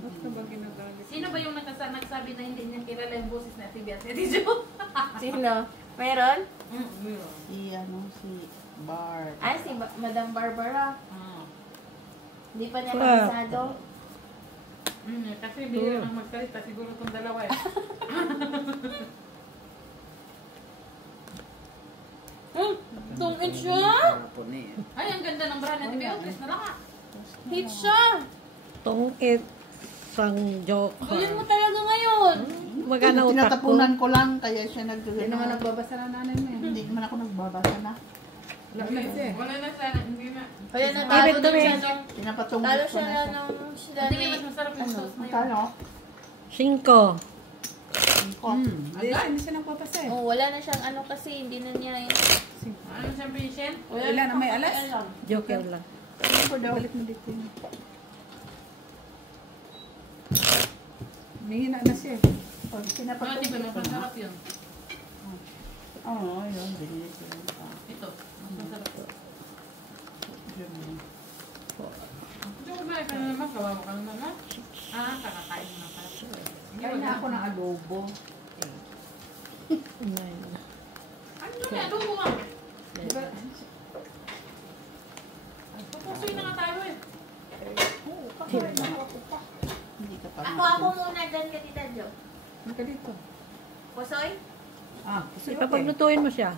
Ba't ka ba ginagalit? Sino ba yung nagsabi na hindi niya kilala yung boses na Ate Bias? Ate Jo? Sino? Meron? Si si Bart. Ay, si Madam Barbara. Hindi pa niya Wow. kabisado. Kasi bihira nang magsalita. Siguro itong dalawa eh. Tungit siya? Hapon eh. Ay, ang ganda ng brand Ate Bias. Na lang ah. Hit siya. Tungit sang joke. Galing mo talaga ngayon. Magana utak ko. Tinatapunan ko lang kaya siya Hindi naman nagbabasa na nanay mo eh. Hindi naman ako nagbabasa na. Wala na siya eh. Wala na sana. Hindi na. Kaya Ibig natalo din sabihin, siya nung... Pinapatungkol Talo ko siya na na siya. nung sila Hindi ni... mas masarap yung sauce na yun. Magkano? 5. Hindi na, hindi siya nagpapasa eh. Oh, wala na siyang ano kasi, hindi na niya yun. Ano siyang patient? Ilan na may alas? Joker lang. Ano ko daw? Balik mo dito yun. May hina na siya eh. Pag Ano, di ba? pinapatungkol Mas ko na. masarap yun. Oo, yun. Binili ko yun pa. Ito. Mas masarap. Yun. Ito ko ba? Ito na naman. Kawawa ka naman ha? Kakakain mo na pala. Kain na ako ng adobo. Ano na? Adobo nga. Diba? Pupusoy na nga tayo eh. Oo, kakain na ako pa. Hindi ka pa Ako muna dyan ka, Tita Jo. Ano ka dito? Pusoy? Ah, kasi Ipapaglutuin mo siya.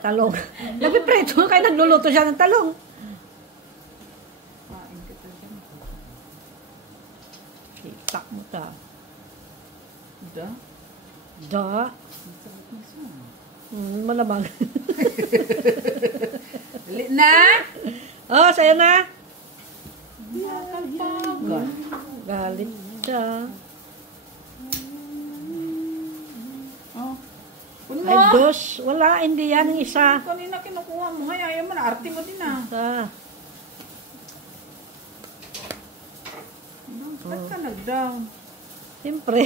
Talong. Nagpipreto, kaya nagluluto siya ng talong. Kain ka talaga. Itak mo ta. Da? Da. Ang sarap na siya. Malamang. Dali na! Oh, sa'yo na. Kalpagan. Galit siya. Oh, Ay, dos. Wala, hindi yan. Ang isa. Kanina kinukuha mo. Hayaan mo na. Arte mo din ah. Isa. Ba't ka nag-down? Siyempre.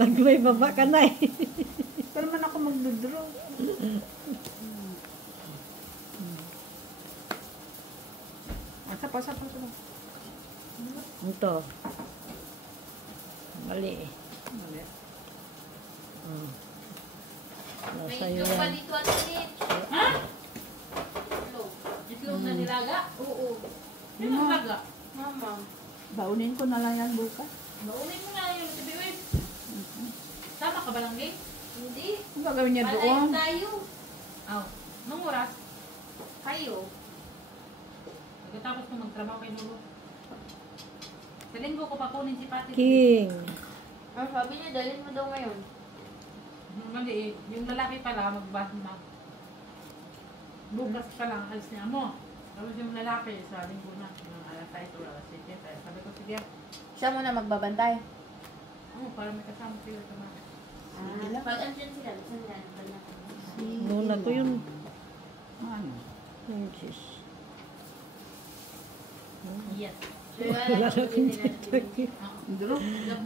Nagmay baba ka na eh. Pero man ako magdodraw. Sapa. Ito. Mali eh. Mali. May Sa'yo itlog pa yan. dito, Ate Lit. Ha? Itlog. Itlog na nilaga? Oo. Sino nilaga? Mama. baunin ko na lang yan bukas. Naunin mo nga yung Ate Biwin. Tama ka ba lang, Gay? Hindi. Ang gagawin niya Malayo doon? tayo. Aw. Nung oras, Kayo. pagkatapos ko magtrabaho kay Lolo. Sa linggo ko pa kunin si Pati. King. Ang sabi niya, dalhin mo daw ngayon. Mali eh. Yung lalaki pala magbahima. Bukas pa lang alis niya mo. Tapos yung lalaki sa linggo na. Ng alas 5 o alas 7. Sabi ko, sige. Siya muna magbabantay. Oo, para may kasama sila sa mga. Pag andyan sila, saan yan? Muna ko yun. Ano? Ay, Diyos. Yes. Wala na si Jack eh.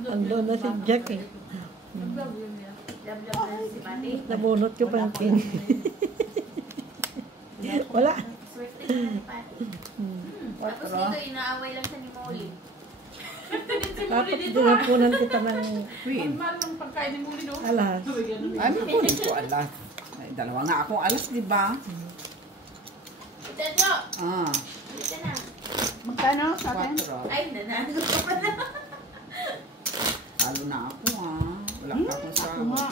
Andun na si Jack eh. Nabunot ko pa yung pin. Wala. Tapos dito, inaaway lang siya ni Molly. Dapat dinapunan kita ng Queen. Mahal ng pagkain ni Muli, no? alas. Ay, makunin ko alas. Ay, dalawa nga akong alas, di ba? Ito, ito. Ah, Ito na. Magkano sa atin? 4. Ay, nanalo ko pa na. Talo na ako, Wala ka akong sa... Ako nga.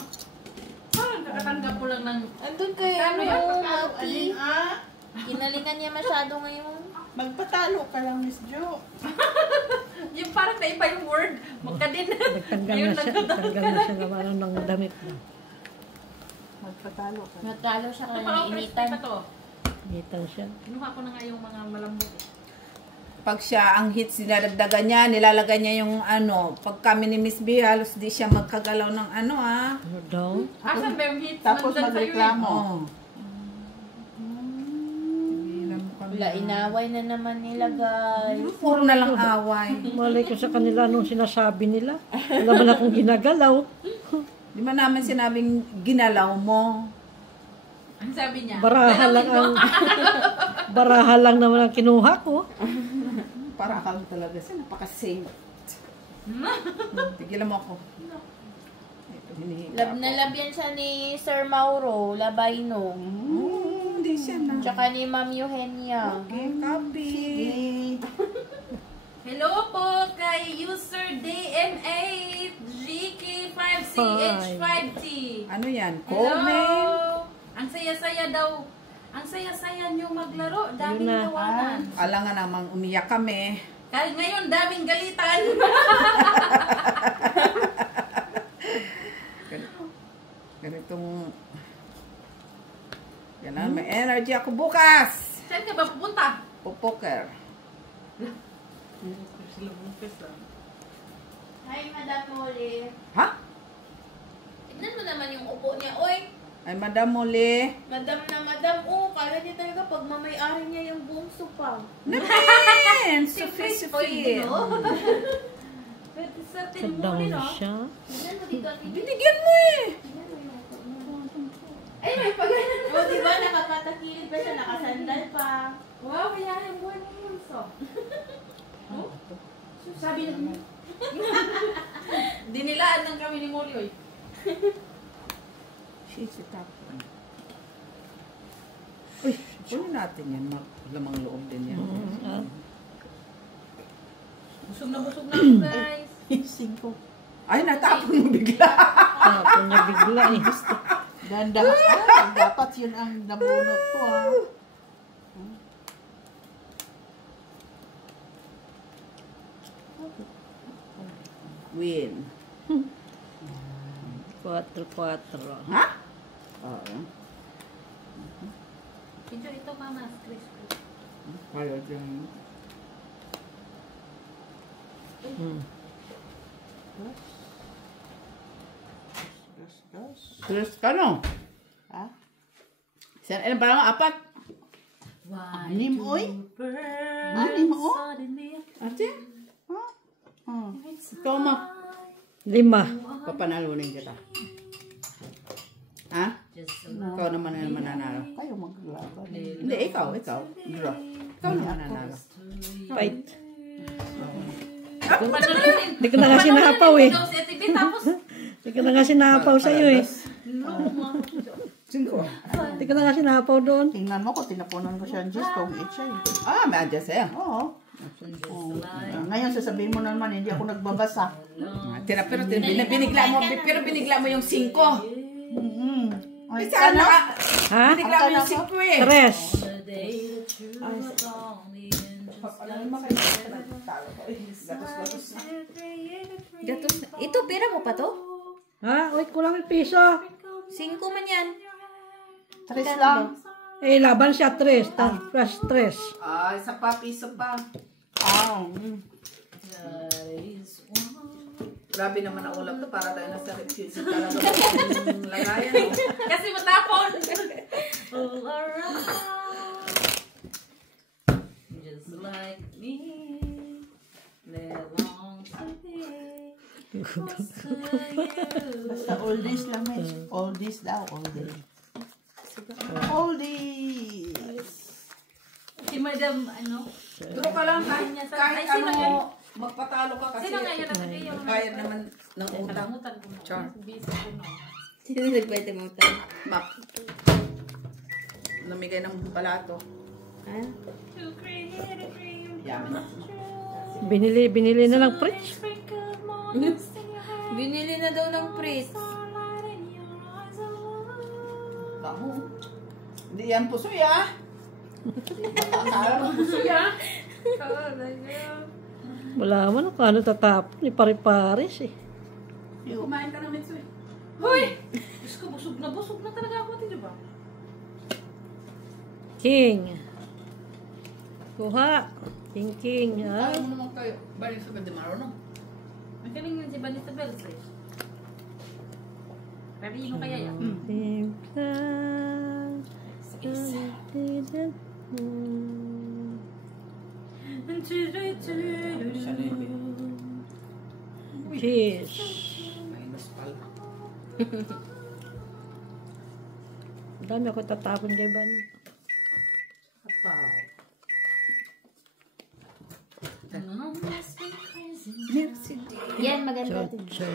Nakatanggap ko lang ng... Andun kayo, Kano ano, yun? Maki. Ah, Kinalingan niya masyado ngayon. magpatalo ka lang, Miss Jo. Yung parang naiba yung word. Magkadin. Nagtanggal na siya. Nagtanggal na siya ng damit na. Magpatalo ka. Natalo siya Parang kanina initan. pa to. Ngitan siya. Kinuha ko na nga yung mga malambot. Pag siya ang hits, dinadagdagan niya, nilalagay niya yung pag kami ni Miss B, halos di siya magkagalaw ng Ano daw? Asan ba yung hits? Tapos Nandun sa'yo eh. magreklamo. Wala, inaway na naman nila, guys. Puro na lang away. Malay ko sa kanila anong sinasabi nila. Wala man akong ginagalaw. Di ba naman sinabing ginalaw mo? Ang sabi niya. Baraha lang ang baraha lang naman ang kinuha ko. Para akala talaga siya, napaka-safe. Tigilan mo ako. Ito, hinihiga Lab na ako. lab yan siya ni Sir Mauro Labayno. Hindi siya na. Tsaka ni Ma'am Eugenia. Okay, copy. Hello po kay user DN8 GK5CH5T. Ano yan? Hello. Code name? Ang saya-saya daw. Ang saya-saya nyo maglaro. Daming Yun na. tawanan. Ala nga namang umiyak kami. Kahit ngayon, daming galitan. Ganitong... Yan na, may energy ako bukas. Saan ka ba pupunta? Poker. Hi, Madam Molly. Ha? Tignan mo naman yung upo niya. Oy, Ay, Madam Muli. Madam na Madam. Oh, kala niya talaga pag mamay-ari niya yung buong sopa. Naman! Secret Sophie, point, Sophie. no? Pwede sa Down tinmuli, no? siya. Tignan mo dito, Ate. Binigyan mo eh. Tignan mo yung upo niya. Ay, may pagano. O, diba? Nakakatakilid pa siya. Nakasandal pa. Wow, kaya yung buhay mo yun, so. Oh? Sabi na niya. Dinilaan lang kami ni Molly, oy. She's a top one. Uy, kunin natin yan. Lamang loob din yan. Busog na ako, guys. 5. Ay, natapon mo bigla. Tapos niya bigla eh. Ganda. Dapat yun ang nabunot ko, Win. 4-4. Ha? Oo. Medyo ito, mama. Chris. Kaya dyan. Terus ka no? Ha? Ilan pa lang? 4? 6, oy. 6, o? Ate? Oh. Ikaw ma. 5. Papanalunin kita. Ha? Ikaw naman ang mananalo. Kayo maglaban. Hindi, ikaw. Draw. Ikaw naman mananalo. Fight. Panalunin. Hindi ko na nga sinapaw eh. Ikaw si Ate B, tapos Hindi ko na nga sinapaw sa'yo eh. 5. Hindi ko na nga sinapaw doon. Tingnan mo ko, tinapunan ko siya ang Diyos kung itchay. Ah, may adjust sa'yo. Oo. Ngayon sasabihin mo naman, hindi ako nagbabasa. Pero binigla mo yung 5. Ay, Kasi ano? Ha? Binigla mo yung 5 eh. 3. Gatos. Ito, pera mo pa to? Ha? Uy, kulang yung piso. 5 man yan. 3 lang. Eh, laban siya 3. Plus 3. Ay, isa pa, piso pa. Grabe naman ang ulam to. Para tayo nasa refugee talaga. Lagayan. kasi matapon. Basta oldies lang eh. Oldies daw, oldies. Oldies. Si Madam, ano? Pero ka lang, kahit sino yun? ano, magpatalo ka kasi Sino nga yun? Yung kaya naman ng utang. Nakalimutan ko na. Char. Busy ko na. Sino nagpwede mo tayo? Map. Namigay ng balato. Ha? Yaman. Binili na lang fridge. Binili na daw ng fridge. Bako. Hindi yan pusoy ah. Akala mo pusoy ah. Wala man ako ano tatapon. Ni pare-pares eh. Kumain ka namin soy. Hoy! Diyos ko, busog na talaga ako. Di ba? King. Kuha. King. Ha? Ayaw mo naman kayo. Balik sa Gadimaro no? Magaling yun si Vanessa Bells eh. Karino kaya yan? Cheers. Minus pala. Ang dami ako tatapon kay Ban. Apaw. Yan, maganda. Chocho.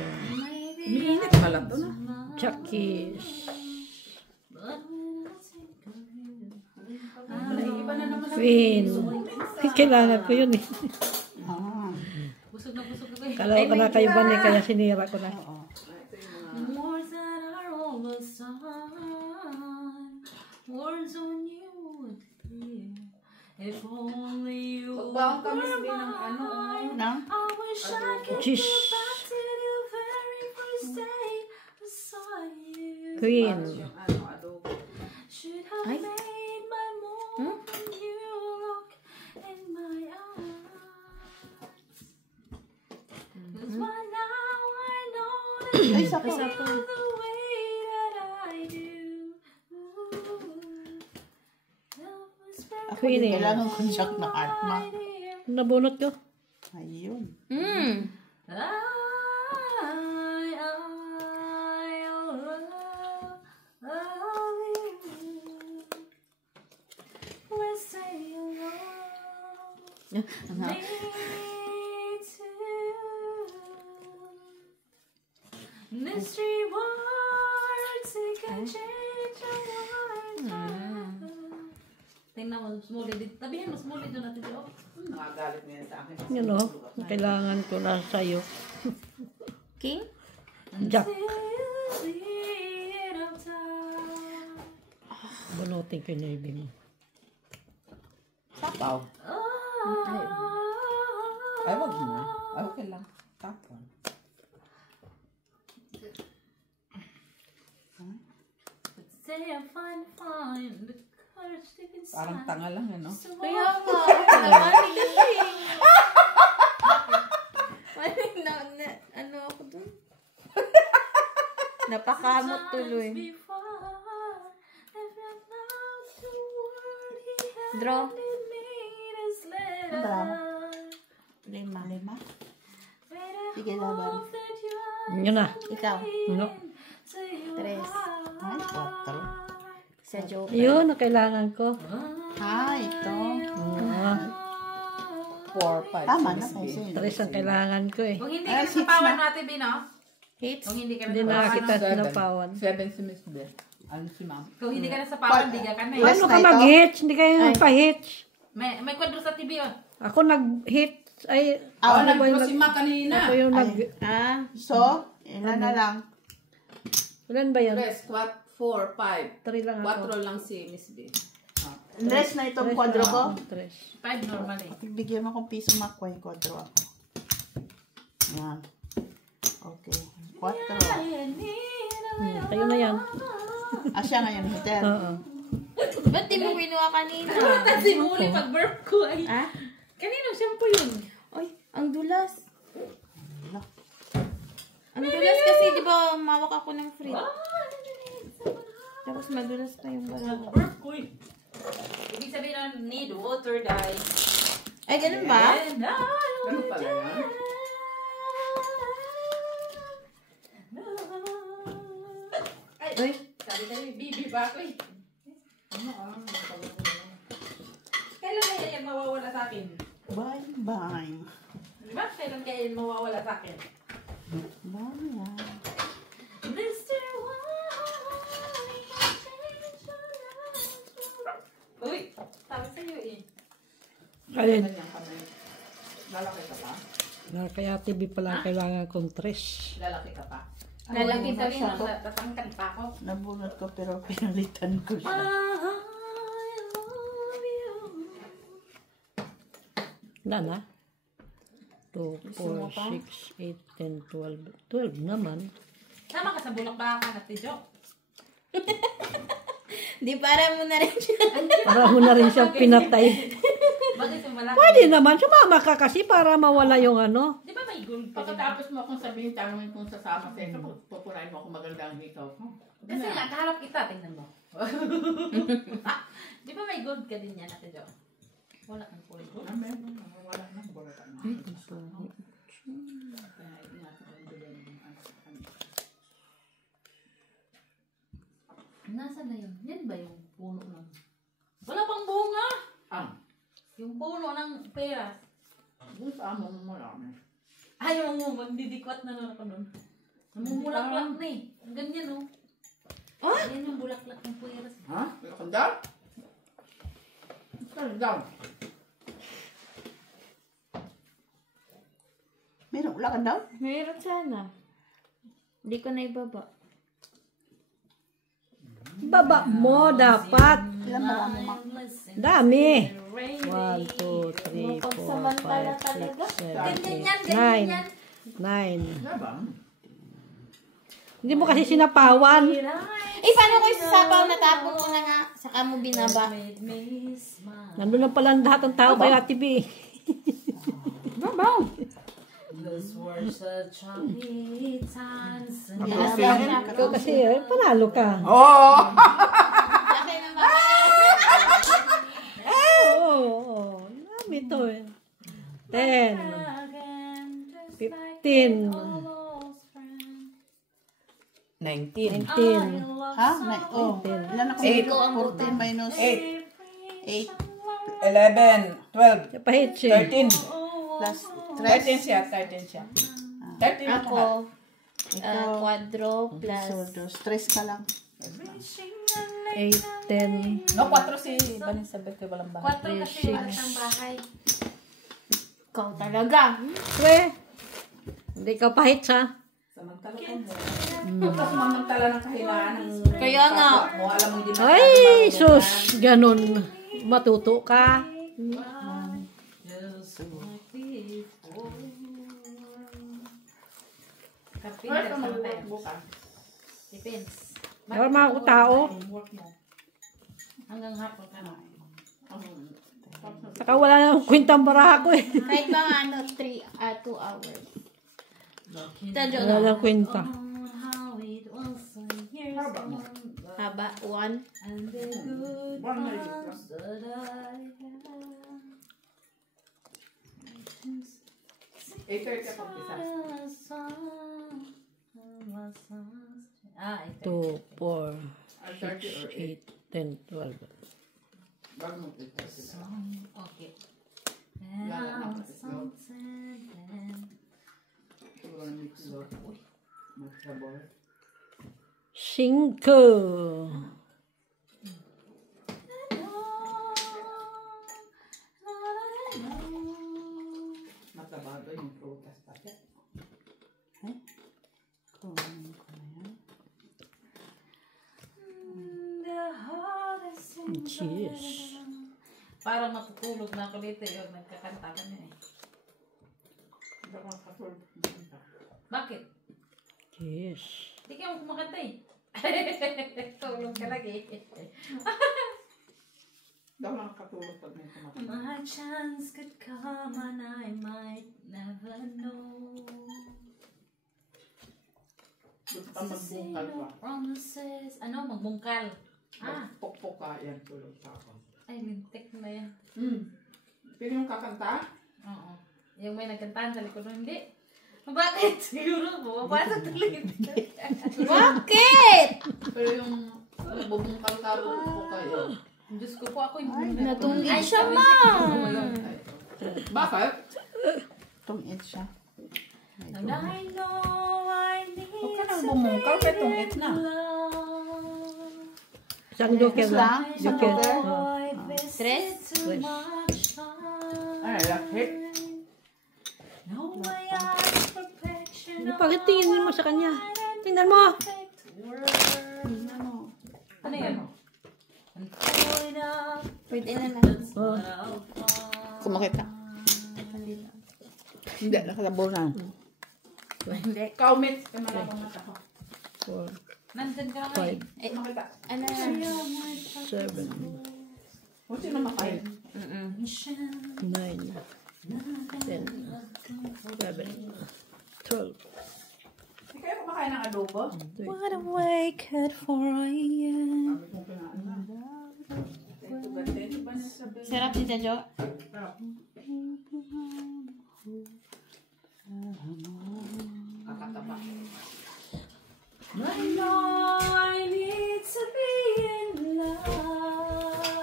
Umiinit pala to na. Chakis. Iba na naman. Queen. Kailangan ko yun eh. Ah. Busog na kayo. Kala ko na kayo Ban eh, kaya sinira ko na. Words that are almost sun. Words on you would clear. If only you Pagbaon kami sa ng ano. Na? I wish I could Cheers. go back to the very first day I saw you. Queen. Yung ano, adobo. Should have made my move when you look in my eyes. 'Cause by now I know that Ay, sako. you the way that I do. Ako din kailangan kong jack na atma. Nabunot ko. Ayun. Mystery words, they can change our words. Tingnan mo, small edit. Tabihan mo, small edit natin. Oh. Nakagalit niya sa akin. Yun o. Kailangan ko na sa'yo. King? Jack. Bunutin ko yung navy mo. Sapaw. Ay, wag na. Ay, okay lang. Tapon. Say I find the courage to be Parang tanga lang, ano? Kaya nga. Namanig na King. Manig na, ano ako dun? Napakamot tuloy. Draw. Draw. Lima. Sige, laban. Yun na. Ikaw. Ano? 3. Ay, 4. Sa Joker. Yun na kailangan ko. Ah, ito. Oo. 4, 5, Tama na kasi. 3 ang kailangan ko eh. Kung hindi Ay, ka six nasapawan na. natin, Bino. Hits? Kung hindi ka Hindi na nasapawan. kita sinapawan. 7 si Miss Beth. Ano si Ma'am? Kung hindi ka nasapawan, hindi ka na. Yes. Ano ka na ito? mag-hitch? Hindi kayo nagpa-hitch. May kwadro sa TV, oh. Ako nag-hitch. Ay, Ako ano ba yung nag-pro si Ma kanina. Ako yung nag... Ah. So, ilan na lang? Ilan ba yun? 3, 4, 5. 3 lang ako. 4 lang si Miss Beth. Dress na itong kwadro ko. 3. 5 normal eh. Bigyan mo akong piso makwa yung kwadro ako. Yan. Okay. 4. Kayo na yan. Siya ngayon, hotel. Oo. Ba't di mo kinuha kanina? Tapos si Muli pag burp ko ay. Ah? Kanino shampoo yun? Ay, ang dulas. Ang dulas kasi, di ba, mawak ako ng fridge. Tapos madulas pa yung bala. Burp ko eh. Ibig sabihin na need water, guys. Ay, ganun ba? And I Ganun pala yan. Uy, Sabi tayo, bibi ba ako eh. Kailan kaya yan mawawala sa akin? Bye-bye. Di ba? Kailan kaya yan mawawala sa akin? Bye. Mr. Uy, sabi sa'yo eh. alin? Ganyan kami. Lalaki ka pa? Kaya TV pala kailangan kong tres. Lalaki ka pa? Lalaki sa rin, tatangkan pa ako. Nabunot ko pero pinalitan ko siya. Wala na? 2, 4, 6, 8, 10, 12. 12 naman. Sama ka sa bulak-baka na tidyo. Di para mo na rin siya. Para mo na rin siyang pinatay. Bakit yung malaki? Pwede naman, sumama ka kasi para mawala yung ano. Di ba may gold pa? Pagkatapos mo akong sabihin, tanongin kung sasama sa'yo, pupunayin mo ako maganda ang hikaw. Kasi nga, kaharap kita, tingnan mo. Di ba may gold ka din yan, Ate Jo? Wala kang gold. Wala na, wala ka na. Kaya ingatan ko yung bilhin ng anak sa kanya. Nasaan na yun? Yan ba yung puno ng... Wala pang bunga! Yung puno ng peras. Doon sa amo mo marami. Ayaw mo, magdidikwat na lang ako nun. Namumulaklak na eh. Ang ganyan oh. Ah? Yan yung bulaklak ng peras. Ha? May kandal? Kandal. Meron, wala ka daw? Meron sana. Hindi ko na ibaba. Baba mo dapat. Ilan marami ma? Dami. 1, 2, 3, 4, 5, 6, 7, 8, 9. 9. Labang. Hindi mo kasi sinapawan. Eh, paano ko isasapaw na tapon ko na nga? Saka mo binaba. Nandun na pala lahat ng tao kay Ate B. Those were such happy times. Ikaw kasi, panalo ka. Oo! Laki ng baba. Oo. Dami to eh. 10, 15, 19. 19. Ha? Oh, ilan ako? 14 minus 8. 11, 12, Pahit siya. 13. Plus 13 3. siya, 13 siya. 13 Ako, quadro plus... Sordos. 3 ka lang. 8, 10. No, 4 si Vanessa Beth, walang bahay. 4 kasi wala siyang bahay. Ikaw talaga. Pre, hindi ka pahit siya. Samantala ko mo. Tapos mamantala ng kahinaan. Kaya nga. Mo, alam mo, hindi Ay, sus, ganun. Matuto ka. Kapinter sometimes. Depends. Pero mga tao, Hanggang hapon ka na. saka wala nang kwentang baraha ko eh. Kahit mga 2 hours. Tadyo Wala na. nang kwenta. Haba, 1. ka pang isa. 2, 4, Or 30 or 8. 8, 10, 12. Bago mo 30. Okay. Siguro na may kilo. Magsabor. 5. Matabado yung prutas pati. Kunin ko na yan. Jeez. Parang matutulog na ako dito yung nagkakanta ka niya eh. Hindi ako nakatulog. Bakit? Jeez. Hindi ka mo kumakanta eh. Tulog ka lagi. Hindi ako nakatulog pag may kumakanta. My chance could come and I might never know. Gusto ka magbungkal pa. Promises. Ano? Magbungkal. Pokpok ka, yan tulog pa ako. Ay, lintik na yan. Pero yung kakanta, Oo. Yung may nagkantahan sa likod, hindi. Bakit? Siguro bumabasag tuloy. Bakit? Pero yung bubungkal-kalo ko kayo. Diyos ko po, ako yung Natunggit siya, ma'am. Bakit? Tungit siya. And I know I need Huwag ka nang bumungkal, kaya tungit na. Isang joker lang. Isang Joker. joker? Oh. Stress? Ay, laki. Bakit tingin mo sa kanya? Tingnan mo. Ano yan? Pwede na lang. Oh. Kumakita. Hindi, nakasabaw na. Hindi. Comment. Kaya malamang mata ko. 4, Nandun ka na 5, Eh, Makita. ano na? 7, O, sino makain? 9, 10, 11, 12. Hindi kayo kumakain ng adobo? What a wicked 4 a.m. Sarap ni Jo. Kakataba. I know I need to be in love.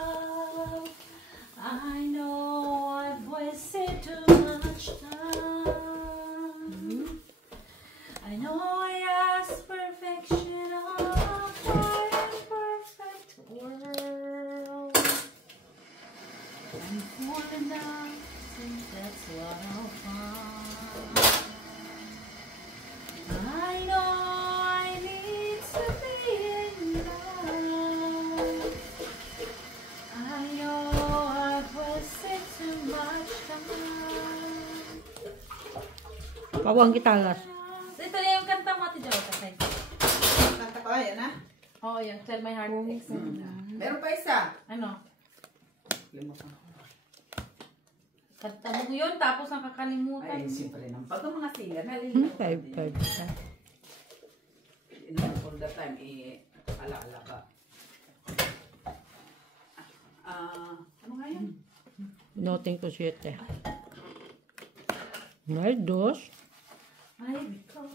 I know I've wasted too much time. I know I asked perfection of my imperfect world. And for now, that's what I'll find. I know I need to be in love. I know I've wasted too much time. Pawang kitalas. Ito na yung kanta mo, Ate Jo. Kanta ko, yan na. Oo, yan. Tell my heart. Meron pa isa. Ano? Lima pa. Kanta mo yun, tapos nakakalimutan. Ay, siyempre naman. Pag ang mga singer, 5, nalilito. 5. All the time, ala-ala ka. Ano nga yun? Noting ko 7. May 2. I recall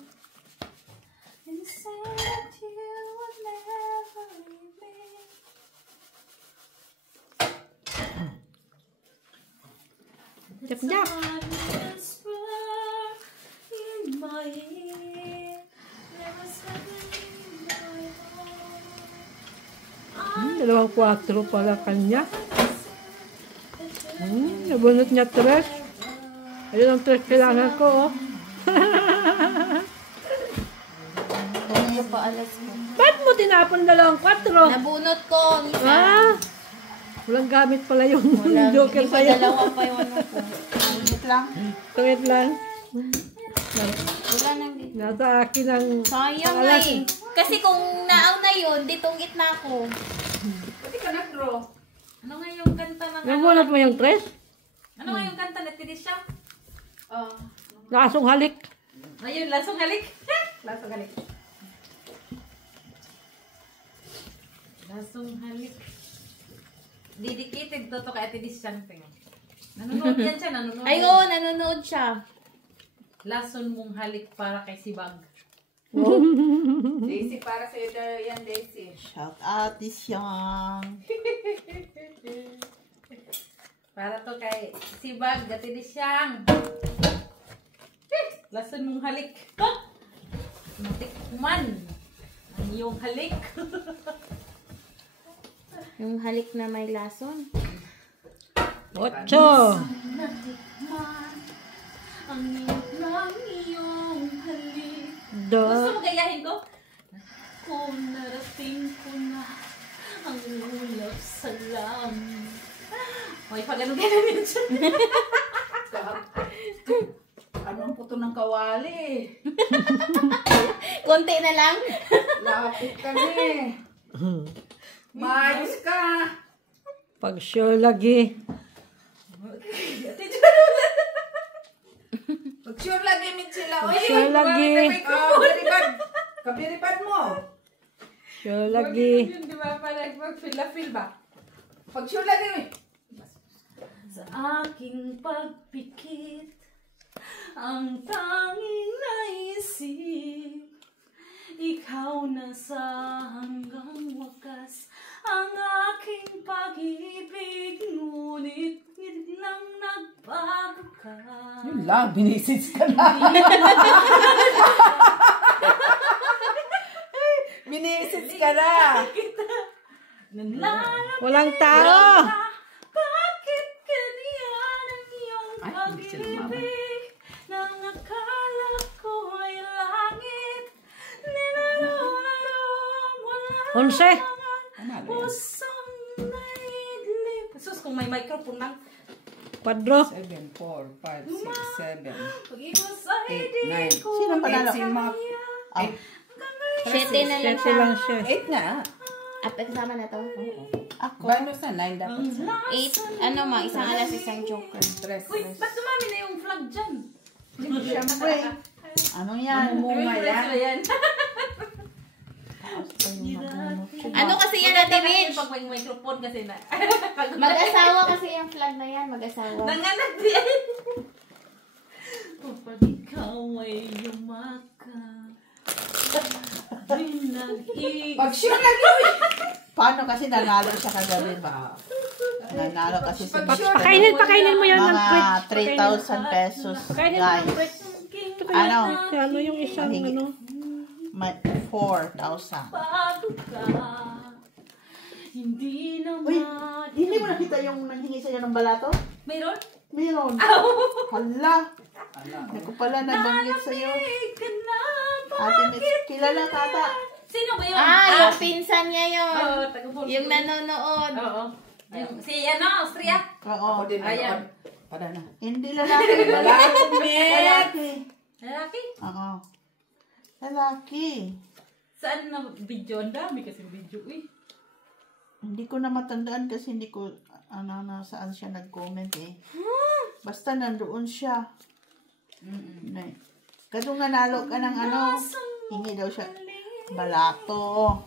and say that you would never leave me. Jap-jap. Time whisper in my ear, never something in my heart. Dalawang 4 pala kanya. Nabunot niya 3. Ayun ang 3 kailangan ko, oh. Kung pa alas ko. Ba't mo tinapon dalawang 4? Nabunot ko, Nisa. Ah! Walang gamit pala yung joker Hindi pa sa'yo. dalawa pa yung ano ko. Tungit lang. Tungit lang. Wala nang dito. Nasa akin ang Sayang nga alas. eh. Kasi kung naaw na yun, ditungit na ako. Pwede ka nag-draw. Ano nga yung kanta ng Nabunot mo yung 3? Ano nga yung kanta na Tirisha? Lasong halik. Ayun, lasong halik. Lasong halik. Lasong halik. Dedicated to kay Ate Disyante. Nanonood yan siya, nanonood. Ay, oo, nanonood siya. Lason mong halik para kay Sibag. Daisy, para sa'yo yan, Daisy. Shout out this young. Para to kay Sibag, Ate Disyang. Lason mong halik. Matikman. Ang iyong halik. Yung halik na may lason. 8. Natikman. Ang iyong ng iyong halik. Do. Gusto mo gayahin ko? Kung narating ko na ang ulap sa langit. May pag-ano-ganon yun siya. Ano ang puto ng kawali? Konti na lang. Lapit kami. Maayos ka. Pag sure lagi. Pag sure lagi, Michela. Pag sure lagi. Kabiripad. Kabiripad mo. Sure lagi. Yun, di ba? Parang mag-feel ba? Pag sure lagi, Sa aking pagpikit, Ang tanging naisip, ikaw na sa hanggang wakas. Ang aking pag-ibig, ngunit biglang nagbago ka. Yun lang, binisis ka na. Binisis ka na. Walang tao. Bakit ganyan ang iyong pag-ibig? Nang akala ko ay langit, nilalaro wala 11. pusong naidlip. Sus, kung may microphone lang. 4. 7, 4, 5, 6, 7, Pag-ibig sa'y 8, di 9. ko Sino panalo? Sino mga... Ah, 7 na lang 7 siya. lang siya. 8 nga. At kasama na to. ako. Bano sa 9 dapat sa 8. Ano ma? Isang alas, isang joker. 3. Uy, ba't dumami na yung flag dyan? Siyempre. Ano yan? Munga yan. yan. Ano kasi yan, Ate Mitch? Pag may microphone kasi na. Mag-asawa kasi yung flag na yan. Mag-asawa. Nanganak din. Kapag ikaw ay yumaka, Pag sure lagi. Paano kasi nanalo siya kagabi ba? Nanalo kasi si Pakainin mo yan ng mga fridge. 3,000 pesos. Pakainin mo ng Guys, fridge. ano? Ano yung isang Mahigit. ano? May 4,000. bago ka, hindi Uy, naman. hindi mo nakita yung nanghingi sa'yo ng balato? Mayroon? Meron. Hala. Hindi ko pala nabanggit sa'yo. Ka na, Ate Mitch, kilala kata. sino ba yun? Yung pinsan niya yun. Oo, taga-Fulfil. Yung nanonood. Oo. Si ano, Austria? Oo. Ako din. Ayan. Para na. Hindi lalaki. Lalaki. Lalaki? Oo. Lalaki. Saan na video? Ang dami kasi video eh. Hindi ko na matandaan kasi hindi ko, saan siya nag-comment eh. Basta nandoon siya. Kadong nanalo ka ng hingi daw siya. Balato.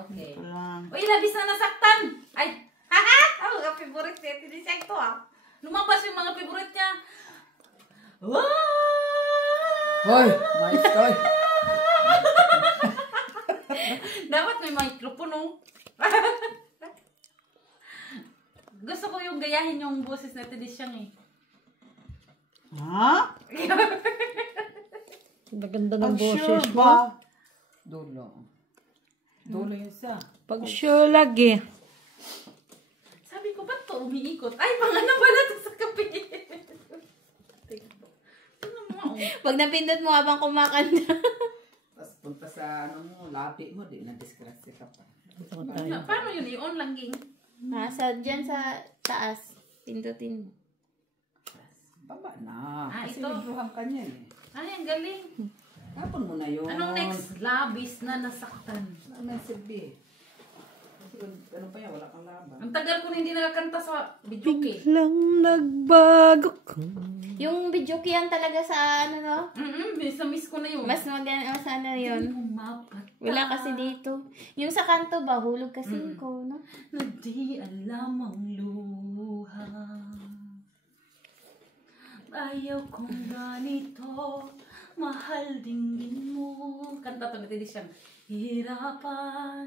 Okay. Ito lang. Uy, labis na nasaktan! Ay! Haha! Ang favorite niya. Tinisyak to ah. Lumabas yung mga favorite niya. Hoy, mais koy. Dapat may microphone oh. Gusto ko yung gayahin yung boses na Tidisyang eh. Ha? Maganda ng Pag boses sure mo. ba? Dulo. Dulo yun sa. Pag sure lagi. Sabi ko, ba't to umiikot? Ay, mga nawala to sa kape. Pag napindot mo habang kumakanta. Tapos punta sa labi mo, di na-disgrasya ka pa. Paano yun? I-on lang ging. Dyan sa taas. Pindutin mo. Baba na. Kasi Ito. libruhan ka niyan eh. Ay, ang galing. Tapon mo na yun. Anong next? Labis na nasaktan. Ano na silbi? Kasi ano pa yan, wala kang laban. Ang tagal ko na hindi nakakanta sa video eh. Lang nagbago ko. Yung video yan talaga sa ano no? Miss ko na yun. Mas maganda mas ano yun. Umapat. Wala kasi dito. Yung sa kanto ba, hulog kasi ko, no? Na di alam ang luha. Ayaw kong ganito, mahal dinggin mo. Kanta to natin siyang hirapan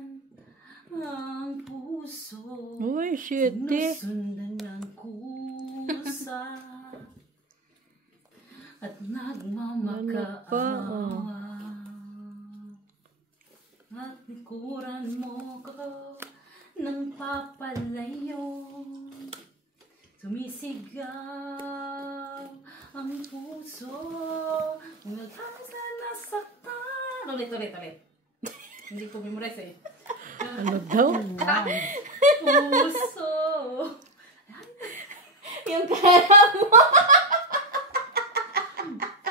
ang puso. Uy, shit eh. Sinusundan ng kusa at nagmamakaawa. At nikuran mo ko ng papalayo. Sumisigaw ang puso. Naghamis na nasaktan. Ulit. Hindi ko memorize eh. Ano daw? Puso. Yung kaya mo.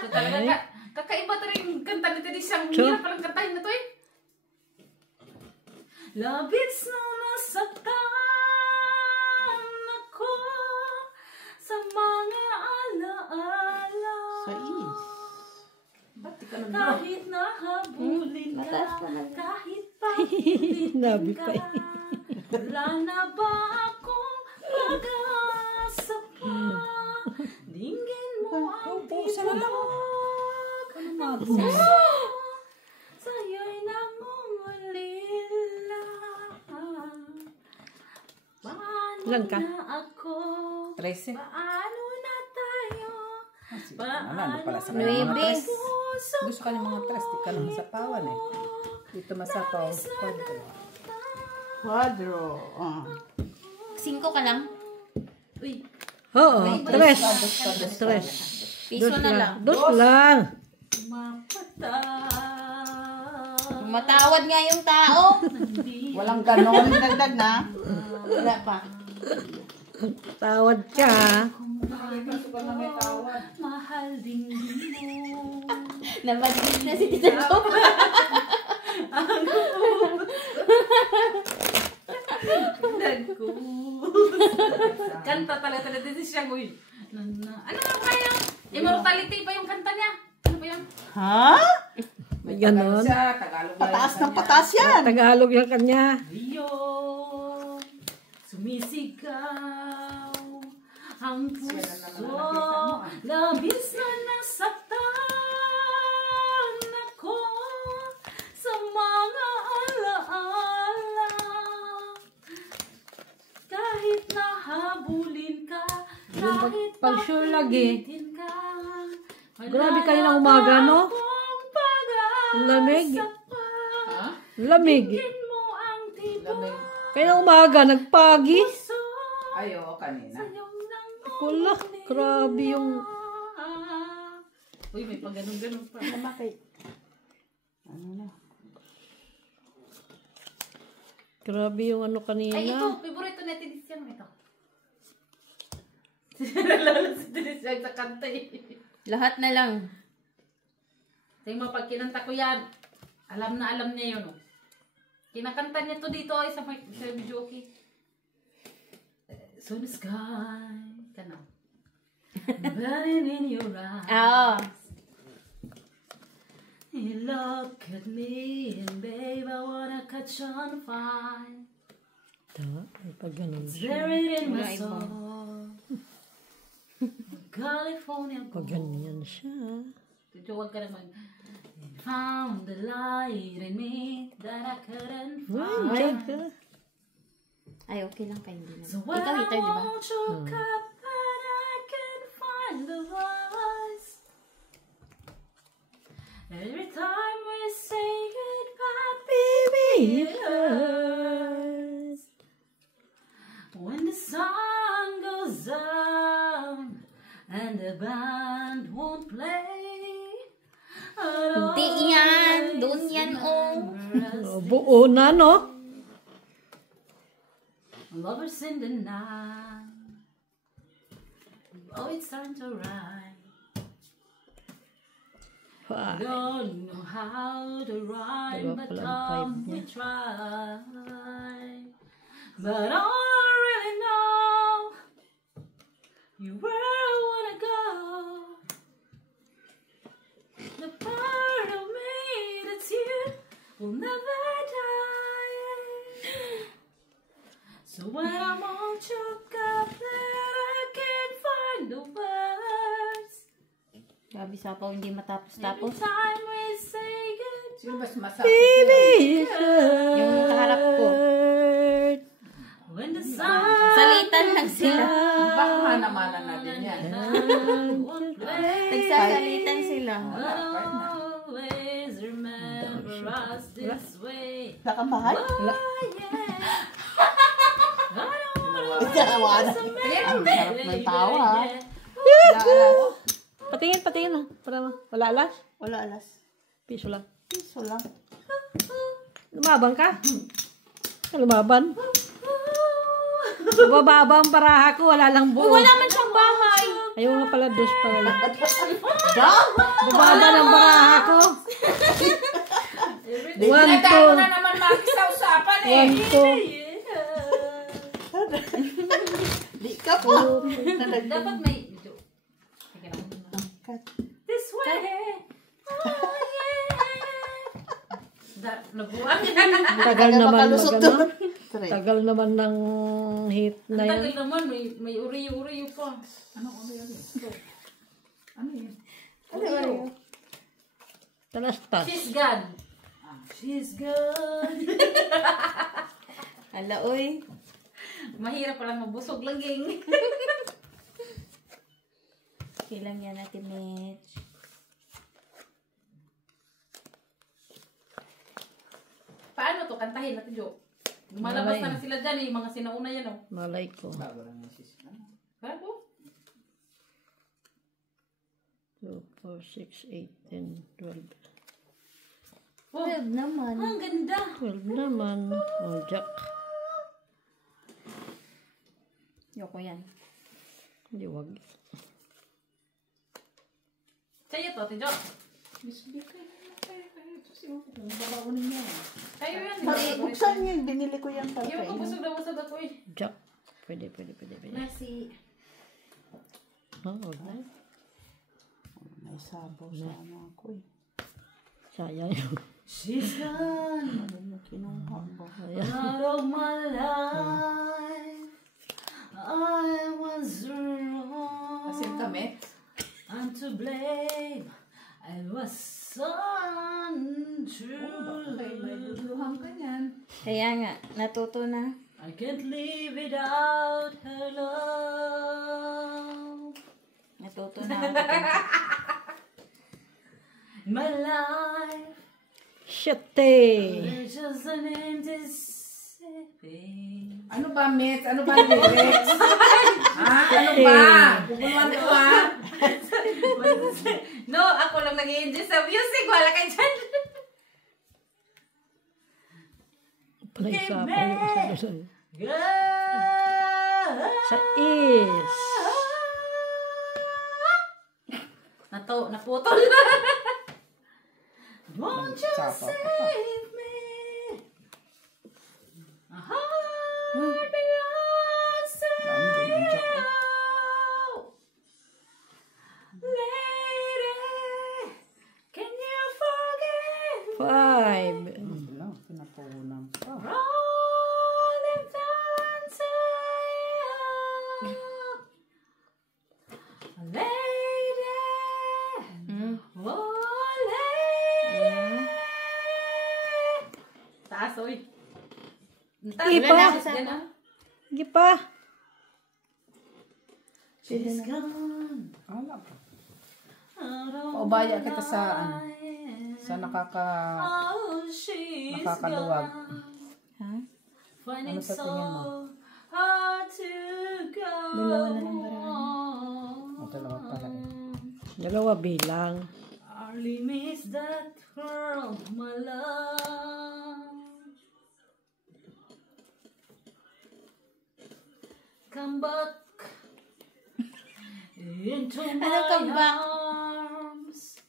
So, talaga, kakaiba talaga yung kanta nito. Siyang hirap palang kantahin na to eh. Labis na nasaktan ako sa mga alaala. Sa is. Ba't di ka nag Kahit nahabulin ka, Mataas pa na. kahit papilit Nabi ka, pa eh. wala na ba akong pag-asa pa? Dinggin mo Sa'yo'y nangungulila. Ilan ka? Ako. 13. Paano na tayo? Ano pala sa Nuebe. mga 3. Gusto ka ng mga 3. Di ka na masapawan eh. Dito masapaw. Quadro. 5 ka lang? Uy, Oo, 3. Piso na lang. Dos lang. mapata. Matawad nga yung tao. Walang ganon. Dagdag na. Wala pa. Tawad ka. Mahal din mo. Nabagis na si Tita Jo. Kanta talaga din siya, uy. Ano nga ba yung immortality pa yung kanta niya? Ano ba yun? Ha? May Ganon. siya, Tagalog lang Pataas yung ng kanya. pataas yan. Tagalog yung kanya. Rio, sumisigaw ang puso, labis na nasaktan ako sa mga alaala. Kahit nahabulin ka, kahit pag-sure lagi. papilitin ka, Grabe kayo ng umaga, no? Lamig. Lamig. mo ang tibok Kayo ng umaga, nagpagis. Ay, oo, kanina. Kula, grabe yung... Uy, may pag ganun-ganun pa. Grabe yung ano kanina. Ay, ito. Favorito na Tinisian. Ito. Nalala si Tinisian sa kanta eh. Lahat na lang. Tingnan mo, pag kinanta ko yan, alam na alam niya yun. Oh. Kinakanta niya to dito ay sa video, okay? So the sky, ka na. Burning in your eyes. Oo. You look at me and babe, I wanna catch on fire. Ito, pag ganun It's siya. buried in my Wala iba. soul. California Pag gold. ganyan siya. Ito, huwag ka naman. Found the light in me that I couldn't find. Ay, ka. Ay, okay lang kayo. Hindi So na. when Ikaw, I hitter, di ba? won't look up and I can find the voice. Every time we say goodbye, baby, it hurts. When the sun goes down and the band won't play. Hindi yan. Doon yan, oh. Oh, buo na, no? Lovers in the night. Oh, it's time to ride. Ah, Don't know how to ride, Diba but pala ang come five we niya? try. But all I really know, you where I wanna go. The part of me that's you will never die. So when I'm all choked up that I can't find the words. Grabe sa pa, hindi Every matapos-tapos. time we say goodbye. Sino mas masakit? baby, Yung kaharap ko. hurt. When the sun Salitan lang sila. Baka naman na din yan. won't play. Nagsasalitan sila. But always remember us this way. Nakabahay? Oh, yeah. I don't wanna Nakawanan. miss a Ang minute, sarap ng tawa. yeah. Patingin, patingin na. Para wala alas. Wala alas. Piso lang. Piso lang. Lumaban ka? Lumaban? Bababa ang paraha ko, wala lang buo. Wala man siyang bahay. Ayaw nga pala, dos pala. Dam! Bababa ng paraha ko. One, Nagdaan two. mo na naman makisausapan eh. One, two. Di ka po. Dapat may... Teka lang. This way. Oh, yeah. Nabuwag. Tagal naman Makalusot mag, doon. ano? Tagal naman ng hit na yan. Tagal naman, may uriyo-uriyo pa. Ano yun? Oreo. Talastas. She's gone. She's gone. Ala, oy. Mahirap palang mabusog laging. Kailang yan natin, Mitch. Paano to? Kantahin natin, Jo. Lumalabas na sila dyan eh. Mga sinauna yan, oh. Malay ko. Bago? 2, 4, 6, 8, 10, 12. Oh, 12 naman. ang ganda. 12 naman. Oh, Jack. Yoko yan. Hindi, wag. Sa'yo to, Tijo. Kayo yan. Buksan niyo, binili ko yan para Yung kayo. busog na busog ako eh. Jack. Pwede. Nasi. Oh, wag na. May sabaw sana ako eh. Sayang yun. She's gone Ano kinuha ba? out of my life. I was wrong. Asin kami? I'm to blame. I was so untrue. Okay, may luluhang ka niyan. Kaya nga, natuto na. I can't live without her love. Natuto na. My life Shite! is just an empty city. Ano ba, Mitch? Ano ba lyrics? Ha? Ano ba? Bubuluan ko, ha? No, ako lang nag-i-enjoy sa music. Wala kayo dyan. Palay sa pa yung isa doon. Girl. Sa is. Naputol na. Won't you Sapa ka pa. save me? A heart belongs to you. Lady, can you forgive 5. Wala, pinapunan pa. all they've done to you? Lady, oh lady. Taas, oy. Sige pa. Yan, ah. Sige pa. She's gone. Wala pa. out of O, baya kita my sa, ano, life. sa Oh, she's nakakaluwag. gone. Ha? Finding Ano sa so tingin mo? hard to go. Dalawa na lang ba? O, dalawa pala eh. Dalawa bilang. Hardly miss that girl, my love. Come back into my come back? arms.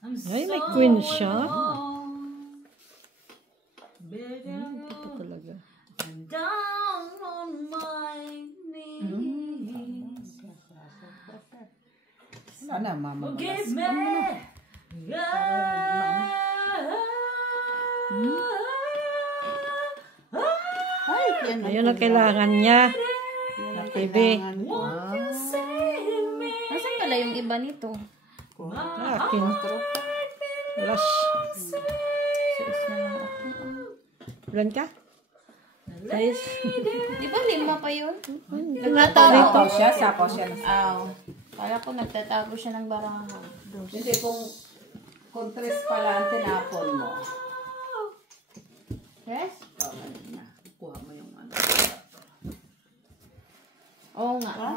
I'm Ay, may so queen siya. alone. Begging Ito you talaga. I'm down on my knees. Wala na, mama. Forgive me. Ay, yan ang Ayun ang kailangan niya. TV. Save me. Nasaan pala yung iba nito? Akin. Last. Sa isa lang ako. Ilan ka? 6. Di ba 5 pa yun? Sapaw siya, sapaw siya. Aw. Kala ko nagtatago siya ng barangahan. Hindi, kung kontres pala ang tinapon mo. Yes? O, ano na. Kuha mo yung ano. Oo nga. Ha?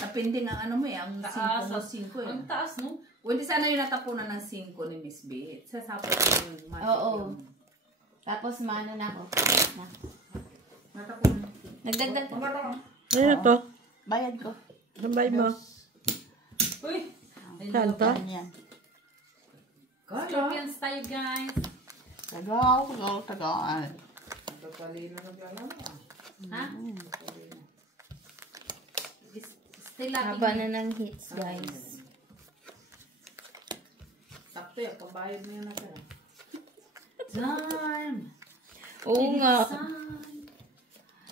Napinding ang ano mo eh, ang Taas. 5 eh. Ang taas, no? O, hindi sana yung natapunan ng 5 ni Miss B. Sasapaw ko yung magic Oo. yung... Tapos maano na ako. Na. Natapunan. Nagdagdag ko. Ano na to? bayad ko. Sabay mo. Uy! Saan to? Yan. Scorpions tayo, guys. Tagaw. Nagpapalino na gano'n. Ha? Still lacking. Haba na ng hits, guys. Sakto yan, pabayad mo yan natin. Time. Oo nga.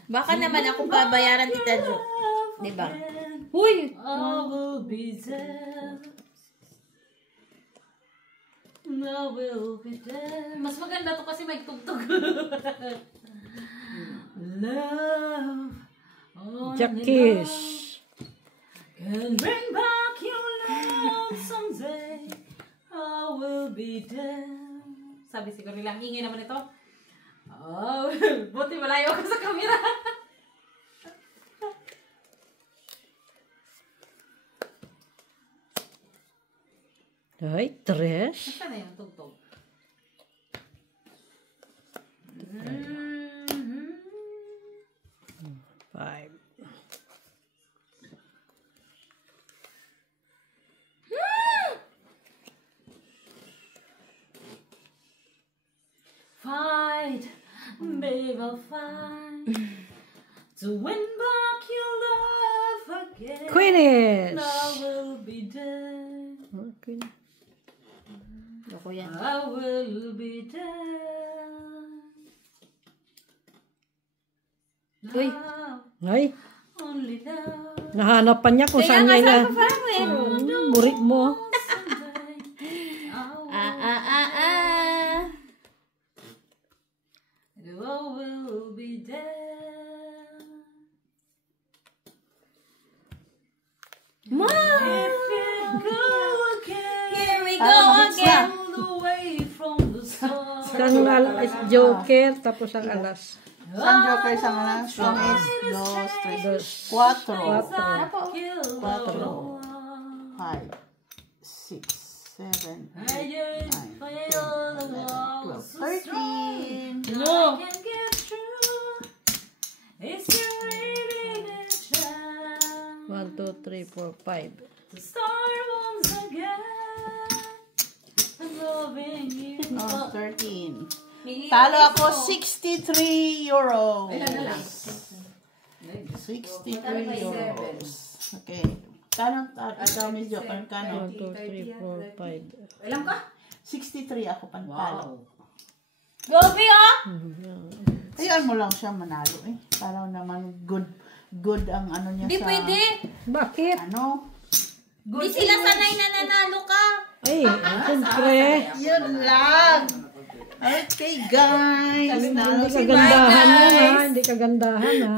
Baka naman ako babayaran Tita Jo. Diba? Huy! I will be there. I will be there. Mas maganda to kasi may tugtog. Love. Jackies. Can bring back your love someday. I will be there. Sabi siguro nilang ingay naman ito. Oh, buti malayo ako sa camera. Ay, 3. Saan na yung tugtog? Five. Fight, babe, I'll fight to win back your love again. Queenish. I will be there. Okay. Ako yan. I will be there. Uy. Now, Ay, only now. nahanap pa niya kung Kaya saan nga niya sabi ko parang meron. murit mo. Someday, I will be there. Ma! If you go again, Here we go again. all the way from the start. Isang Joker, tapos ang alas. San Joker sa alas. 1, 2, 3, 4. 4, 5, 6, 7, 8, 9, 10, 11, 12, 13. No. Can get through. It's your really the chance 1, 2, 3, 4, 5. to start once again. I'm loving you. Oh, 13. Talo ako 63 euros. 63 euros. Okay. Tanong, ikaw, Miss Joker, kano? 1, 2, 3, 4, 5. Ilang ka? 63 ako pantalo. Gobi, oh! Ayun mo lang siya manalo eh. Parang naman good ang ano niya Di sa... pwede. Bakit? Ano? Di sila sanay na nanalo ka. Ay, siyempre. Yun lang. Okay, guys. Hindi kagandahan yan ha. Hindi kagandahan ha.